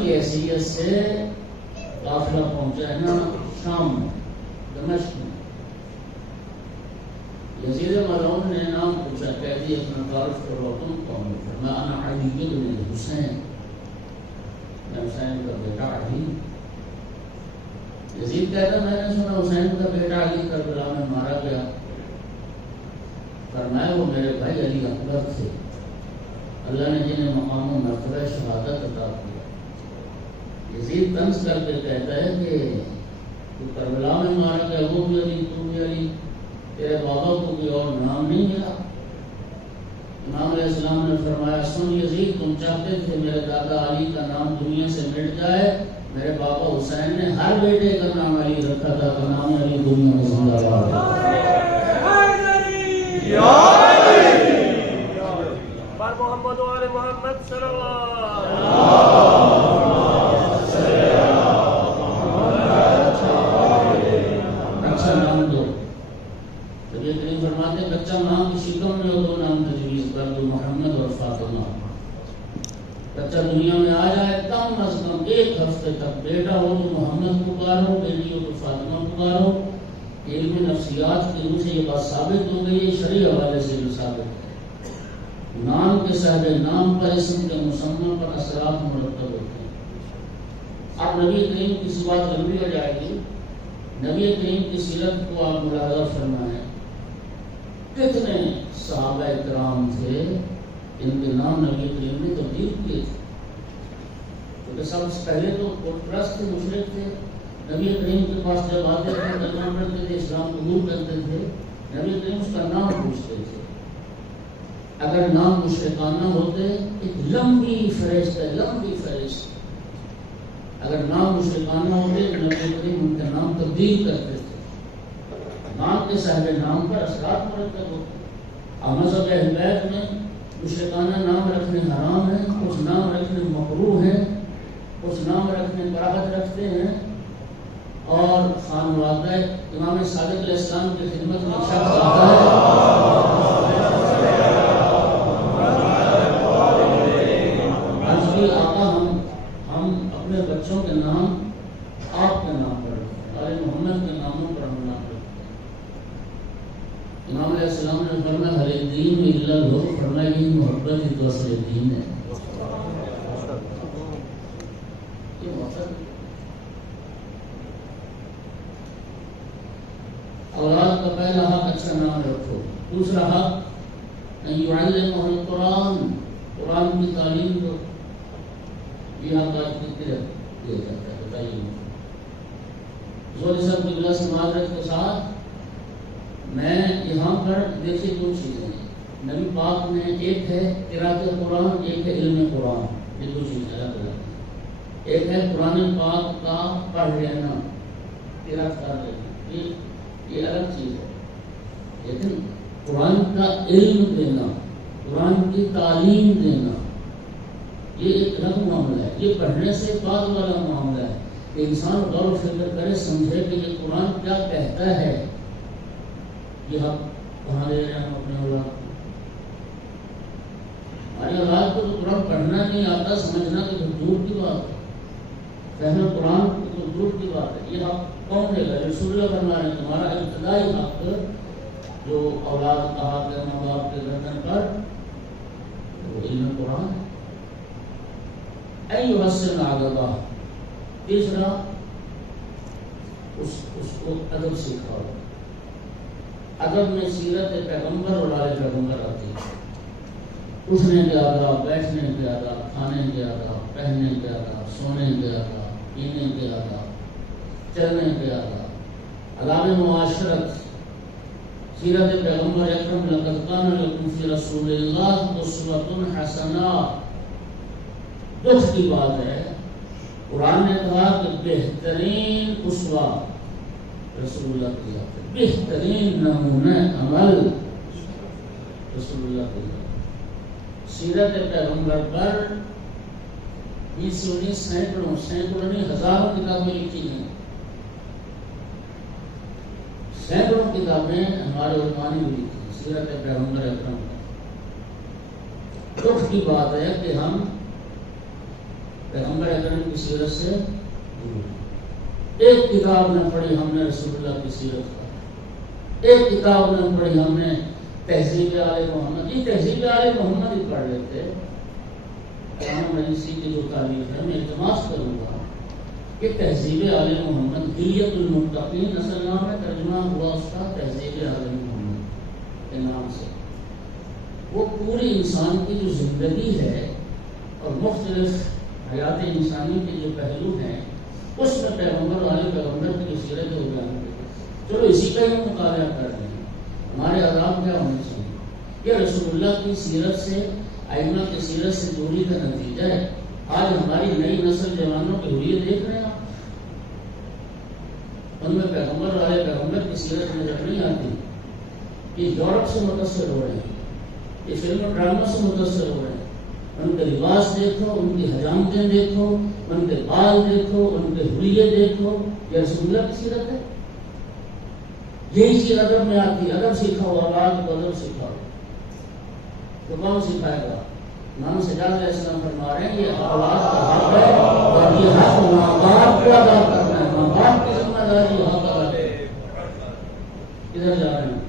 کی حیثیت سے قافلہ پہنچا ہے نا شام میں، دمشق میں، یزید ملعون نے نام پوچھا، کہہ دیا اپنا تعارف کرو، تم کون ہو؟ فرمایا انا علی بن حسین، میں حسین کا بیٹا علی۔ یزید کہتا میں نے سنا حسین کا بیٹا علی کربلا میں مارا گیا، فرمایا وہ میرے بھائی علی اکبر تھے، اللہ نے جنہیں مقام و مرتبہ شہادت عطا کیا۔ یزید طنز کر کے کہتا ہے کہ تو کربلا میں مارا گیا، وہ بھی علی، تو بھی علی، تیرے بابا کو بھی اور نام نہیں ملا؟ امام علیہ السلام نے فرمایا سن یزید، تم چاہتے تھے میرے دادا علی کا نام دنیا سے مٹ جائے، میرے بابا حسین نے ہر بیٹے کا نام علی رکھا تھا کہ نام علی دنیا میں زندہ باد محمد و آل محمد صلی اللہ اچھا نام دو۔ نبی کریم فرماتے بچہ ماں کی شکم میں ہو، دو نام تجویز کر دو، محمد اور فاطمہ۔ بچہ دنیا میں آ جائے کم از کم ایک ہفتے تک، بیٹا ہو تو محمد پکارو، بیٹی ہو تو فاطمہ پکارو۔ علم نفسیات کی روح سے یہ بات ثابت ہو گئی ہے، شرعی حوالے سے بھی ثابت ہے۔ نام کے صاحب نام پر، اسم کے مسمى پر اثرات مرتب ہوتے ہیں۔ اب نبی کریم کی بات لمبی ہو جائے گی، نبی کریم کی سیرت کو آپ ملاحظہ فرمائیں، کتنے صحابہ کرام تھے ان کے نام نبی کریم نے تبدیل کیے تھے، کیونکہ سب سے پہلے تو پرست تھے، مشرک تھے، نبی کریم کے پاس جب آتے تھے کلمہ پڑھتے تھے، اسلام قبول کرتے تھے، نبی کریم اس کا نام پوچھتے تھے۔ اگر نام مشرکانہ ہوتے ایک لمبی فہرست ہے، لمبی فہرست، اگر نام مشرکانہ ہوتے نبی کریم ان کا نام تبدیل کرتے تھے۔ نام کے صاحب نام پر اثرات مرتب ہوتے ہیں۔ اور مذہب اہل بیت میں مشرکانہ نام رکھنے حرام ہے، کچھ نام رکھنے مکروہ ہیں، کچھ نام رکھنے کراہت رکھتے ہیں۔ اور خانوادہ امام صادق علیہ السلام کی خدمت میں شخص آتا ہے، آقا ہم اپنے بچوں کے نام آپ کے نام پر رکھتے ہیں، اور محمد کے ناموں پر ہم نام رکھتے ہیں۔ امام علیہ السلام نے فرمایا ہر دین الا الحب، فرمایا یہ محبت ہی تو اصل دین ہے۔ یہ مقصد اولاد کا پہلا حق اچھا نام رکھو، دوسرا حق ان یعلمہ القرآن، قرآن کی تعلیم دو۔ یہ حق آج کتنے دیا جاتا ہے بتائیے؟ زور صاحب قبلہ سے معذرت کے ساتھ میں یہاں پر دیکھیے دو چیزیں ہیں نبی پاک میں، ایک ہے قراءت قرآن، ایک ہے علم قرآن، یہ دو چیزیں الگ الگ ہیں۔ ایک ہے قرآن پاک کا پڑھ لینا، قراءت کر لینا، یہ الگ چیز ہے، لیکن قرآن کا علم دینا، قرآن کی تعلیم دینا، یہ ایک الگ معاملہ ہے۔ یہ پڑھنے سے بعد والا معاملہ ہے کہ انسان غور و فکر کرے، سمجھے کہ یہ قرآن کیا کہتا ہے۔ یہ حق کہاں لے رہے ہیں ہم اپنے اولاد کو؟ ہماری اولاد کو تو قرآن پڑھنا نہیں آتا، سمجھنا تو دور کی بات ہے، فہم قرآن تو دور کی بات ہے۔ یہ حق کون دے گا؟ رسول اللہ فرما رہے ہیں تمہارا ابتدائی حق جو اولاد کا حق ہے ماں باپ کے گردن پر، وہ علم قرآن ہے۔ ایُحسن عقبہ، تیسرا اس کو ادب سکھاؤ. ادب میں سیرت پیغمبر اور آل پیغمبر آتی ہے. اٹھنے کے آداب، بیٹھنے کے آداب، کھانے کے آداب، پہننے کے آداب، سونے کے آداب، پینے کے آداب، چلنے کے آداب، آداب معاشرت. سیرت پیغمبر اکرم لقد کان لکم فی رسول اللہ اسوۃ حسنہ. دکھ کی بات ہے، قرآن نے کہا کہ بہترین اسوہ رسول اللہ کی ذات ہے، بہترین نمونہ عمل رسول اللہ کی ذات. سیرت پیغمبر پر 20 سینکڑوں نہیں ہزاروں کتابیں لکھی ہیں. سینکڑوں کتابیں ہمارے علماء نے بھی لکھی ہیں سیرت پیغمبر اکرم پر. دکھ کی بات ہے کہ ہم پیغمبر اکرم کی سیرت سے ایک کتاب نہ پڑھی ہم نے رسول اللہ کی سیرت کا، ایک کتاب نہ پڑھی ہم نے تہذیب آل محمد. یہ تہذیب آل محمد ہی پڑھ لیتے. امام مجلسی کی جو تعریف ہے میں التماس کروں گا کہ تہذیب آل محمد حلیۃ المتقین اصل نام ہے، ترجمہ ہوا اس کا تہذیب آل محمد کے نام سے. وہ پوری انسان کی جو زندگی ہے اور مختلف حیات انسانی کے جو پہلو ہیں اس میں پیغمبر علی پیغمبر کی سیرت ہو بیان کرتے. چلو اسی کا ہی مطالعہ کر رہے ہیں. ہمارے آداب کیا ہونے چاہیے؟ یہ رسول اللہ کی سیرت سے، ائمہ کی سیرت سے دوری کا نتیجہ ہے. آج ہماری نئی نسل جوانوں کی ہولیت دیکھ رہے ہیں آپ، ان میں پیغمبر علی پیغمبر کی سیرت نظر نہیں آتی. یہ یورپ سے متاثر ہو رہے ہیں، یہ فلم و ڈراموں سے متاثر ہو رہے ہیں. ان کے لباس دیکھو، ان کی حجامتیں دیکھو، ان کے بال دیکھو، ان کے حلیے دیکھو. یہ رسول اللہ کی سیرت ہے. یہی چیز ادب میں آتی ہے. ادب سکھاؤ، آواز کو ادب سکھاؤ. تو کون سکھائے گا؟ امام سجاد علیہ السلام فرما رہے ہیں یہ اولاد کا حق ہے اور یہ حق ماں باپ کو ادا کرنا ہے. ماں باپ کی ذمہ داری حق ادا ہے. کدھر جا رہے ہیں؟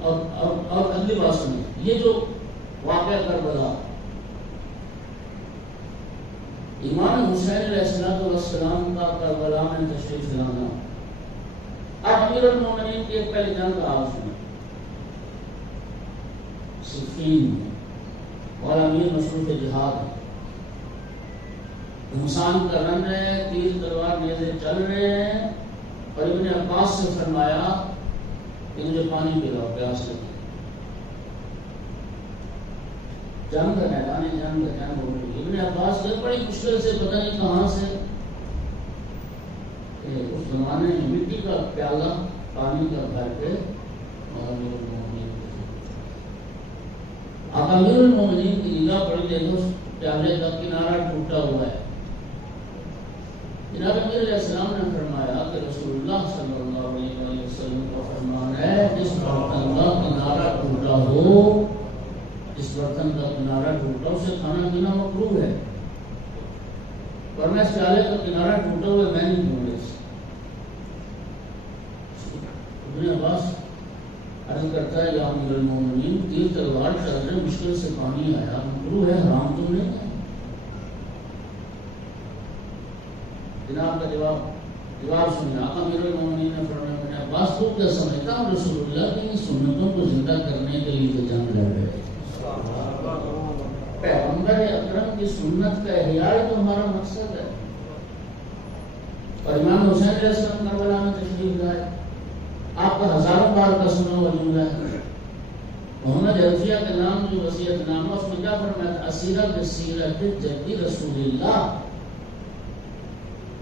اور اگلی بات سنیں، یہ جو واقعہ کربلا، امام حسین علیہ السلام کا کربلا میں تشریف لانا. اب امیر المومنین کی ایک پہلی جنگ کا آغاز ہوئی صفین، اور امیر مصروف جہاد ہے. گھمسان کر رہے ہیں، تیر تلوار نیزے چل رہے ہیں. اور ابن عباس سے فرمایا کہ مجھے پانی پلاؤ، پیاس لگی. جنگ ہے، میدان جنگ ہو رہی. ابن عباس سے بڑی مشکل سے، پتہ نہیں کہاں سے، اس زمانے میں مٹی کا پیالہ پانی کا بھر کے اب امیر المومنین کی نگاہ پڑی، دیکھو پیالے کا کنارہ ٹوٹا ہوا ہے. جناب امیر علیہ السلام نے فرمایا کہ رسول اللہ صلی اللہ علیہ وسلم کا فرمان ہے جس برتن کا کنارہ ٹوٹا ہو، اس برتن کا کنارہ ٹوٹا اسے کھانا پینا مکروہ ہے. ورنہ اس پیالے کا کنارہ ٹوٹا ہوا میں نہیں پیوں گا. ابن عباس عرض کرتا ہے یا امیر المومنین، تیر تلوار چل رہے، مشکل سے پانی آیا، مکروہ ہے، حرام تو نہیں ہے. جناب کا جواب سننا. امیر المومنین نے فرمایا ابن عباس تو کیا سمجھتا ہوں رسول اللہ کی سنتوں کو زندہ کرنے کے لیے تو جنگ لڑ رہے ہیں. پیغمبر اکرم کی سنت کا احیاء تو ہمارا مقصد ہے. اور امام حسین علیہ السلام کربلا میں تشریف لائے. آپ کا ہزاروں بار کا سنا ہوا جملہ ہے. محمد حنفیہ کے نام جو وصیت نامہ اس میں کیا فرمایا تھا؟ اسیرہ بسیرت جدی رسول اللہ.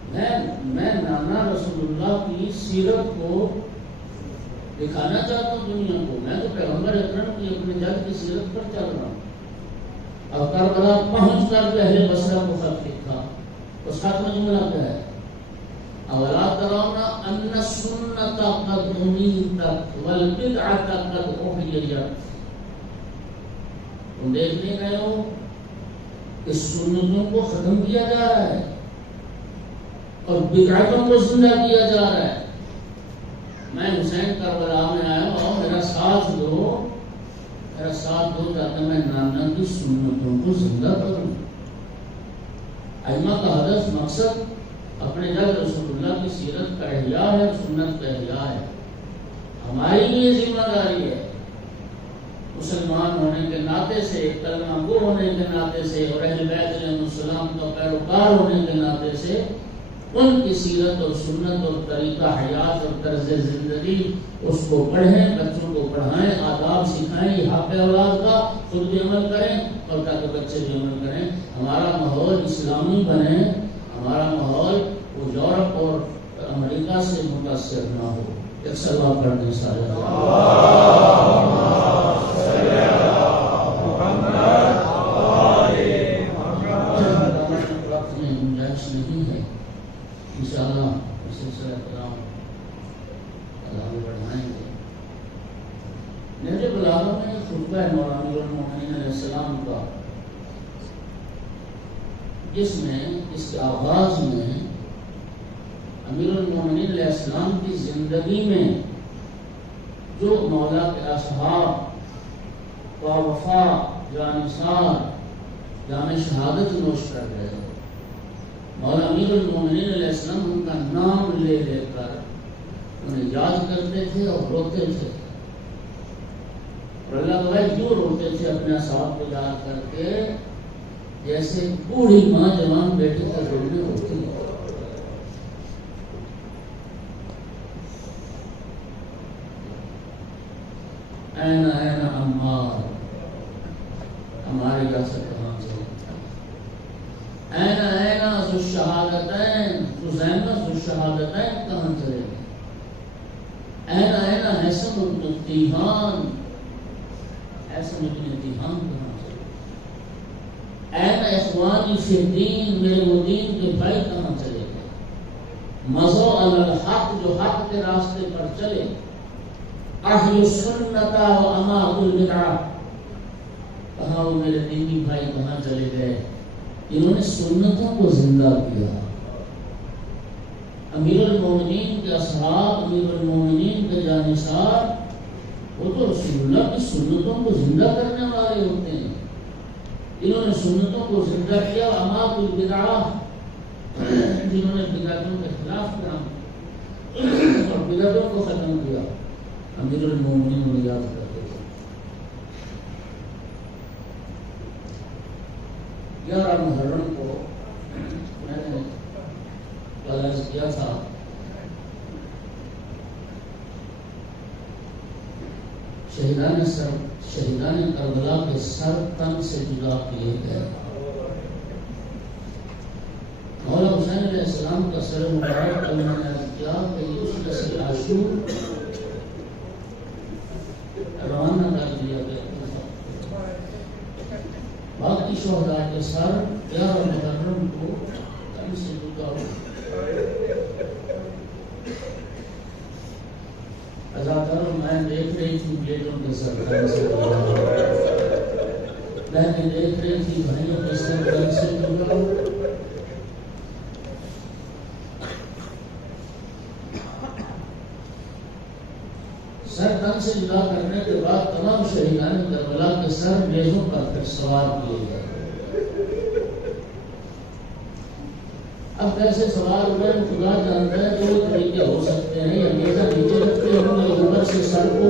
میں نانا رسول اللہ کی سیرت کو دکھانا چاہتا ہوں دنیا کو. میں تو پیغمبر اکرم کی اپنے جد کی سیرت پر چل رہا ہوں. اب کربلا پہنچ کر کے اہل بصرہ کو خط لکھا. اس خط میں جملہ کیا ہے؟ اولا ترون ان السنت قد امیتت والبدعۃ قد احییت. تم دیکھ نہیں رہے ہو کہ سنتوں کو ختم کیا جا رہا ہے اور بدعتوں کو زندہ کیا جا رہا ہے. میں حسین کربلا میں آیا ہوں، میرا ساتھ دو تاکہ میں نانا کی سنتوں کو زندہ کروں. ائمہ کا ہدف مقصد اپنے جد رسول اللہ کی سیرت کا احیاء ہے، سنت کا احیاء ہے۔ ہماری بھی یہ ذمہ داری ہے مسلمان ہونے کے ناطے سے، کلمہ گو ہونے کے ناطے سے اور اہل بیت علیہ السلام کا پیروکار ہونے کے ناطے سے ان کی سیرت اور سنت اور طریقہ حیات اور طرز زندگی اس کو پڑھیں، بچوں کو پڑھائیں، آداب سکھائیں، یہ حق اولاد کا، خود بھی عمل کریں اور تاکہ بچے بھی عمل کریں۔ ہمارا ماحول اسلامی بنے، ہمارا ماحول وہ یورپ اور امریکہ سے متاثر نہ ہو۔ ایک سلوات پڑھ دیں سارے۔ وقت میں گنجائش نہیں ہے، انشاءاللہ سلسلہ کلام آگے بڑھائیں گے۔ نہج بلاغہ میں خطبہ مولانا امیر المومنین علیہ السلام کا، جس میں اس کے آغاز میں امیر المومنین علیہ السلام کی زندگی میں جو مولا کے اصحاب و وفا جانثار جام شہادت نوش کر رہے ہیں، مولا امیر المومنین علیہ السلام ان کا نام لے لے کر انہیں یاد کرتے تھے اور روتے تھے، اور اللہ تعالیٰ یوں روتے تھے اپنے اصحاب کو یاد کر کے جیسے بوڑھی ماں جوان بیٹے کا رونے ہوتی ہے۔ این این عمار، ہماری جیسے کہاں سے این این ذو الشہادتین، حسین ذو الشہادتین کہاں چلے گئے؟ این این حسن بن تیہان، حسن بن تیہان کہاں چلے گئے؟ این اخوانی فی الدین، میرے وہ دین کے بھائی کہاں چلے گئے؟ مضوا علی الحق، جو حق کے راستے پر چلے، احیوا السنۃ و اماتوا البدعہ، کہاں وہ میرے دینی بھائی کہاں چلے گئے؟ انہوں نے سنتوں کو زندہ کیا۔ امیر المومنین کے اصحاب، امیر المومنین کے جانثار، وہ تو رسول اللہ کی سنتوں کو زندہ کرنے والے ہوتے ہیں۔ انہوں نے سنتوں کو زندہ کیا، اماتوا البدعہ، جنہوں نے بدعتوں کے خلاف کام اور بدعتوں کو ختم کیا، امیر المومنین کو یاد کرتے تھے۔ 11 محرم کو میں نے عرض کیا تھا شہیدان کربلا کے سر تن سے جدا کیے گئے۔ مولا حسین علیہ السلام کا سر مبارک میں نے عرض کیا کہ یہ اس نسل عاشور روانہ کر دیا گیا تھا، باقی شہداء کے سر 11 محرم کو تن سے جدا ہو۔ میں دیکھ رہی تھی بیٹوں کے سر تن سے جدا ہو، بہنیں دیکھ رہی تھی بھائیوں کے سر تن سے جدا ہو۔ سر تن سے جدا کرنے کے بعد تمام شہیدان کربلا کے سر نیزوں پر پھر سوار کیے گئے۔ اب کیسے سوار ہوئے خدا جانتا ہے، دو طریقے ہو سکتے ہیں، یا نیزہ نیچے رکھتے ہوں گے اوپر سے سر کو،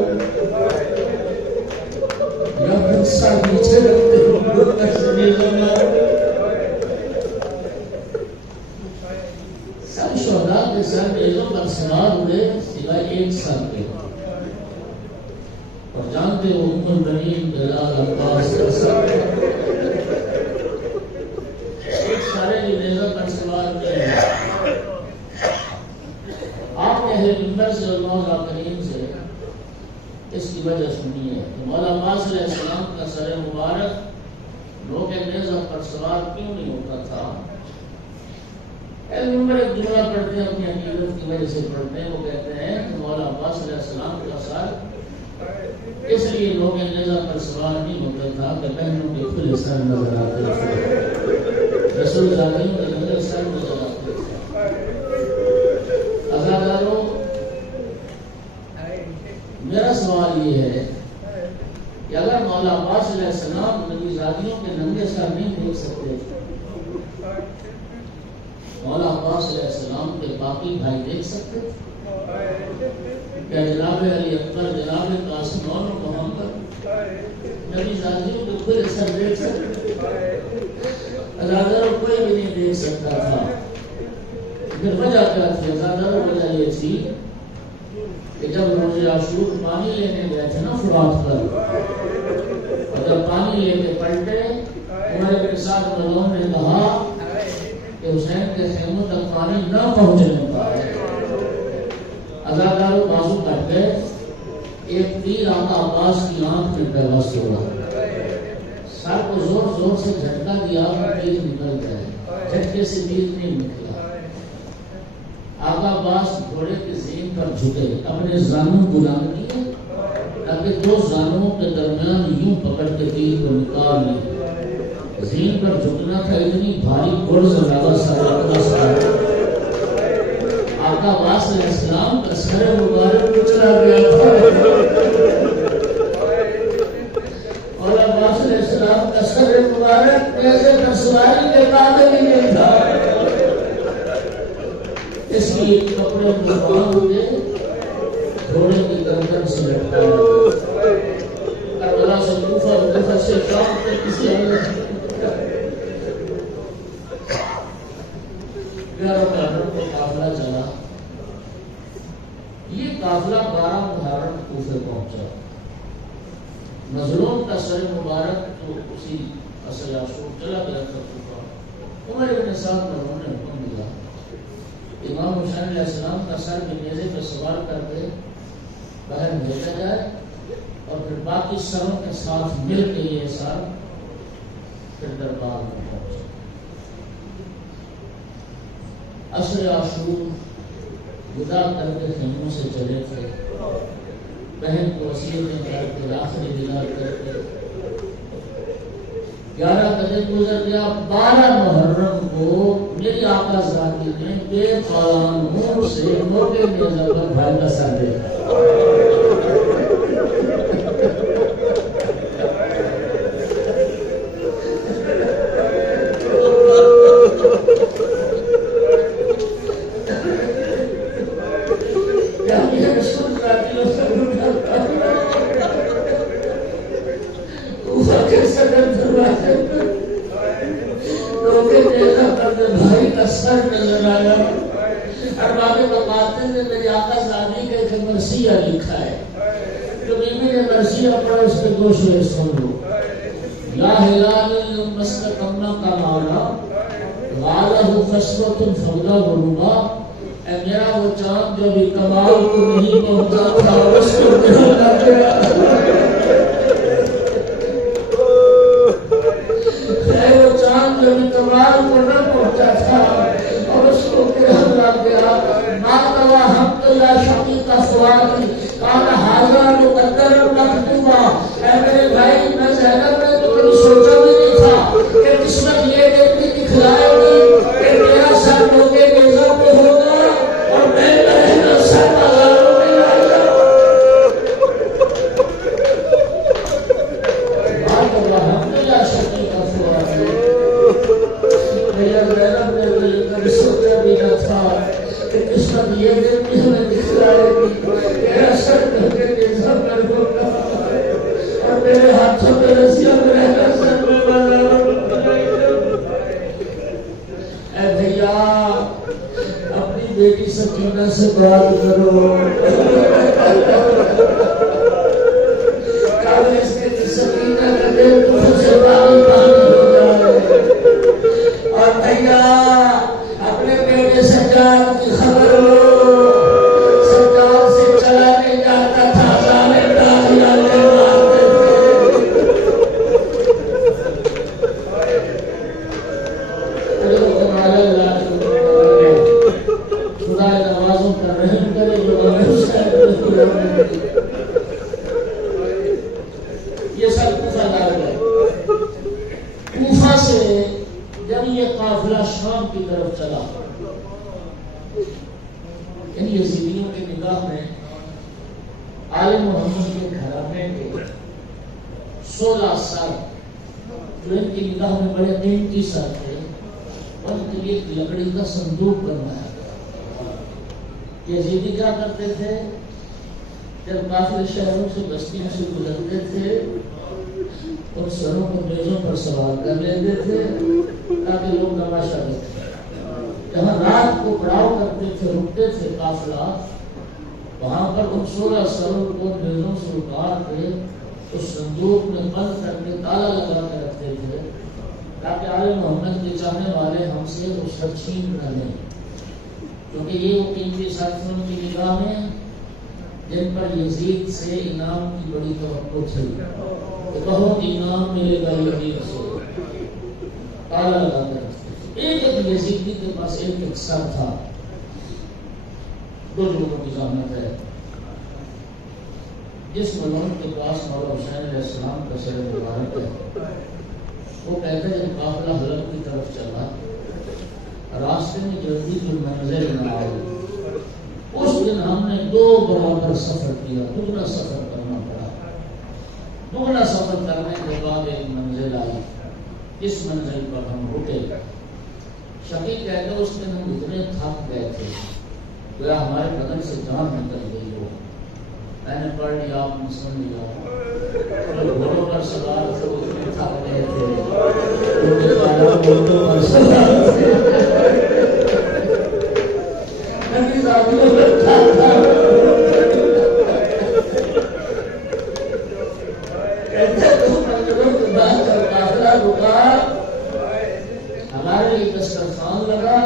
یا پھر سر نیچے رکھتے ہوں گے اوپر سے نیزہ مار۔ سب شہداء کے سر نیزوں پر سوار ہوئے سوائے ایک سر کے، اور جانتے ہو ام البنین بلال عباس کا سر ایک سارے جو نیزہ پر سوار ہوئے ہیں۔ آپ نے اہل منبر سے اور مولا کریم سے اس کی وجہ سنی ہے کہ مولا عباس علیہ السلام کا سر مبارک لوگ نیزہ پر سوار کیوں نہیں ہوتا تھا؟ اہل منبر ایک جملہ پڑھتے ہیں، اپنی عقیدت کی وجہ سے پڑھتے ہیں، وہ کہتے ہیں کہ مولا عباس علیہ السلام کا سر اس لیے لوگ نیزہ پر سوار نہیں ہوتا تھا کہ بہنوں کے کھلے سر نظر آتے تھے، رسول زادیوں کے نظر سر نظر آتے تھے۔ عزاداروں، میرا سوال یہ ہے کہ اگر مولا عباس علیہ السلام نبی زادیوں کے ننگے سر نہیں دیکھ سکتے عباس علیہ السلام کے باقی بھائی دیکھ سکتے تھے؟ کیا جناب علی اکبر، جناب قاسم اور محمد نبی ذاتیوں کے کوئی اثر دیکھ سکتے تھے؟ ازاداروں کوئی بھی نہیں دیکھ سکتا تھا. پھر وجہ کیا تھی؟ ازاداروں وجہ یہ تھی کہ جب روز عاشور پانی لینے گئے تھے نا فرات پر، اور جب پانی لے کے پلٹے، عمر بن سعد مظعون نے کہا کہ حسین کے خیموں تک پانی نہ پہنچنے پائے. ازاداروں بازو کٹ گئے، ایک تیر آقا عباس کی آنکھ میں پیوست ہوا، سر کو زور زور سے جھٹکا دیا، تیر نکل گئے. جھٹکے سے تیر نہیں نکلا. آقا عباس گھوڑے کے زین پر جھکے، اپنے زانوں بلند کیے تاکہ دو زانوں کے درمیان یوں پکڑ کے تیر کو نکال لیں. زین پر جھکنا تھا، اتنی بھاری گرز لگا سر. آقا عباس علیہ السلام کا سر مبارک کچلا گیا تھا، اور عباس علیہ السلام کا سر مبارک نیزے پر سواری کے قابل ہی نہیں تھا. اس لیے کپڑے میں باندھ کے گھوڑے کی گردن سے لٹکایا. کربلا سے کوفہ، کوفہ سے شام تک کسی حالت 11 محرم کو قافلہ چلا. یہ قافلہ 12 محرم کوفے پہنچا. مظلوم کا سر مبارک تو اسی اصل عاشور چلا گیا تھا کوفہ. عمر بن سعد مرحوم نے حکم دیا امام حسین علیہ السلام کا سر بھی نیزے پہ سوار کر کے باہر بھیجا جائے، اور پھر باقی سروں کے ساتھ مل کے یہ سر پھر دربار میں پہنچے. عصر عاشور ودا کر کے خیموں سے چلے تھے. بہن کو وصیتیں کر کے آخری ودا کر کے 11 کا دن گزر گیا. 12 محرم کو میری آقا ذاتی نے بے پالان منہ سے موقع نیزہ پر بھائی کا سر دیا. بھائی کا سر نظر آیا. ارباب بتاتے ہیں میری آقا زادی کے کہ مرثیہ لکھا ہے، جو بیوی نے مرثیہ پڑھا اس کے 2 شعر سن لو. لا ہلال مستقمہ کا مانا غالہ خشوۃ فولا غروبا. اے میرا وہ چاند جو بھی کمال کو نہیں پہنچا تھا اس کو کہنا گیا. وہ چاند جو بھی کمال کو نہ پہنچا تھا اور اس کو کہنا گیا. ماتوا ہم تو یا شقیق سوادی کانا حاضر مقدر مکتوبہ. اے میرے بھائی میں زینب نے تو کبھی سوچا بھی نہیں تھا کہ قسمت یہ دیکھتی دکھلائے گی کہ میرا سر موقع نیزہ پہ ہوگا اور میں رہنا سر بازاروں میں آئے گا. ماتوا ہم تو یا شقیق سوادی. میرا زینب نے کبھی سوچا بھی نہ تھا کہ قسمت یہ دیکھتی ہمیں دکھلائے گی میرا سر موقع نیزہ پر ہوگا اور میرے ہاتھوں میں رسیاں میں رہنا سر میں بازاروں میں آئے گا. اے بھیا اپنی بیٹی سکینہ سے بات کرو. کل اس کے سکینہ کا دل تم سے پانی ہو جائے. اور بھیا اپنے بیٹے سجاد کی خبر لو. سجاد سے چلا نہیں جاتا تھا، ظالم داخلہ لے مارتے تھے. خدا نوازوں کا رحم کرے جو یہ سب کوفہ لا گئے. کوفہ سے جب یہ قافلہ شام کی طرف چلا، ان یزیدیوں کی نگاہ میں آل محمد کے گھرانے کے 16 سر جو ان کی نگاہ میں بڑے قیمتی سر تھے، ان کی لیے ایک لکڑی کا صندوق بنوایا گیا۔ یزیدی کیا کرتے تھے، جب کافر شہروں سے بستیوں سے گزرتے تھے اور سروں کو میزوں پر سوار کر لیتے تھے تاکہ لوگ تماشا دیکھیں۔ جہاں رات کو پڑاؤ کرتے تھے، رکتے تھے قافلہ، وہاں پر ان 16 سروں کو میزوں سے اتار کے اس صندوق میں بند کر کے تالا لگا کے رکھتے تھے تاکہ آل محمد کے چاہنے والے ہم سے رخصت چھین نہ لیں، کیونکہ یہ وہ قیمتی ساتھیوں کی نگاہیں جن پر یزید سے انعام کی بڑی توقع تھی کہ بہت انعام ملے گا یزید سے، تالا لگا کر رکھتے تھے۔ ایک یزیدی کے پاس ایک سر تھا، 2 لوگوں کی زحمت ہے۔ جس ملون کے پاس مولا حسین علیہ السلام کا سر مبارک ہے، وہ کہتے ہیں جب قافلہ حلب کی طرف چلا، راستے میں جلدی کی منزل نہ آئی، اس دن ہم نے 2 برابر سفر کیا، 2 سفر کرنا پڑا۔ 2 سفر کرنے کے بعد ایک منزل آئی، اس منزل پر ہم رکے۔ شقیق کہتے ہیں اس دن ہم اتنے تھک گئے تھے گویا ہمارے بدن سے جان نکل گئی ہو۔ میں نے پڑھ لیا، آپ نے سن لیا، گھوڑوں پر سوار تھے، اتنے تھک گئے تھے، گھوڑوں پر سوار تھے، ہمارے لیے دسترخوان لگا،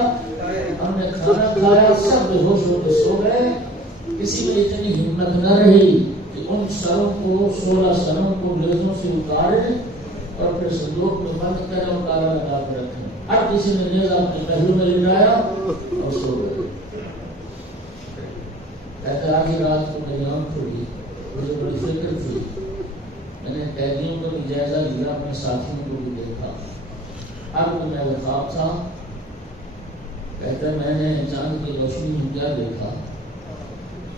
ہم نے کھانا کھایا، سب بے ہوش ہو کے سو گئے۔ کسی میں اتنی ہمت نہ رہی کہ ان سروں کو 16 سروں کو میزوں سے اتارے اور پھر صندوق میں بند کرے اور تالا لگا کے رکھیں۔ ہر کسی نے نیزہ اپنے پہلو میں لٹایا اور سو گئے۔ کہتے آگے رات کو میری آنکھ کھلی، مجھے بڑی فکر تھی، میں نے قیدیوں کو بھی جائزہ لیا، اپنے ساتھیوں کو بھی دیکھا۔ اب میرا خواب تھا، کہتے میں نے چاند کی روشنی میں کیا دیکھا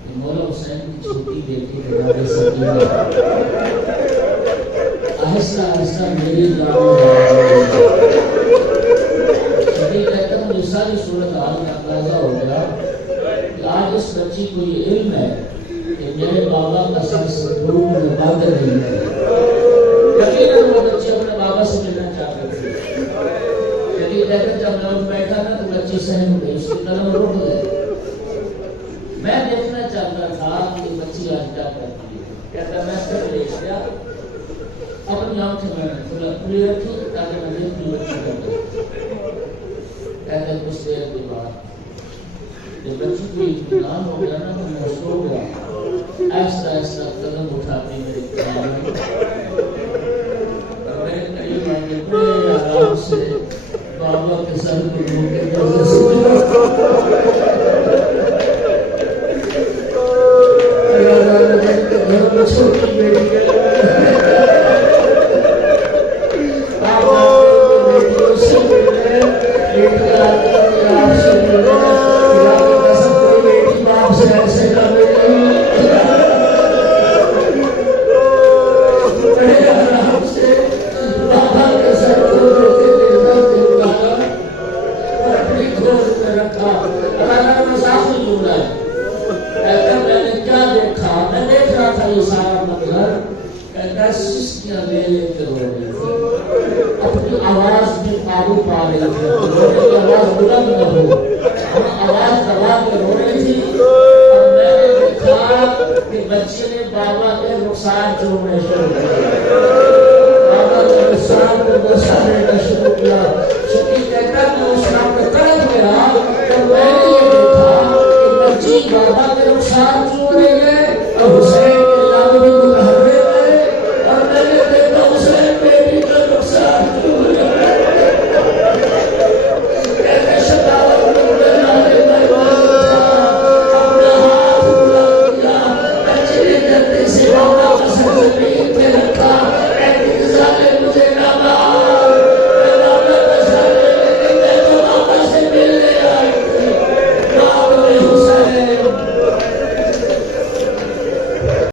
کہ مولا حسین کی چھوٹی بیٹی جناب سکینہ آہستہ آہستہ میری جان کہتا ہوں یہ ساری صورتحال میں اندازہ ہو گیا کہ آج اس بچی کو یہ علم ہے کہ میرے بابا کا سر صندوق میں بند نہیں ہے۔ یقیناً وہ بچی اپنے بابا سے ملنا چاہتے تھے، لیکن کہتے جب میں بیٹھا نا تو بچی سہم گئی، اس کی قلم رک گئے۔ میں دیکھنا چاہتا تھا کہ بچی آج کیا کرتی ہے۔ کہتا میں پھر دیکھ گیا، اپنی آنکھیں میں نے کھلی رکھی تاکہ میں دیکھتی بچی کرتا۔ کہتے کچھ دیر کے بعد جب بچی کو اطمینان ہو گیا نا تو میں سو گیا، آہستہ آہستہ قدم اٹھاتی میرے خیال میں اور میرے قریب آگے بڑے آرام سے بابا کے سر کو منہ کے جیسے سویا۔ چھوٹی بیٹی ہے بچے نے بابا کے رخسار چھوڑنے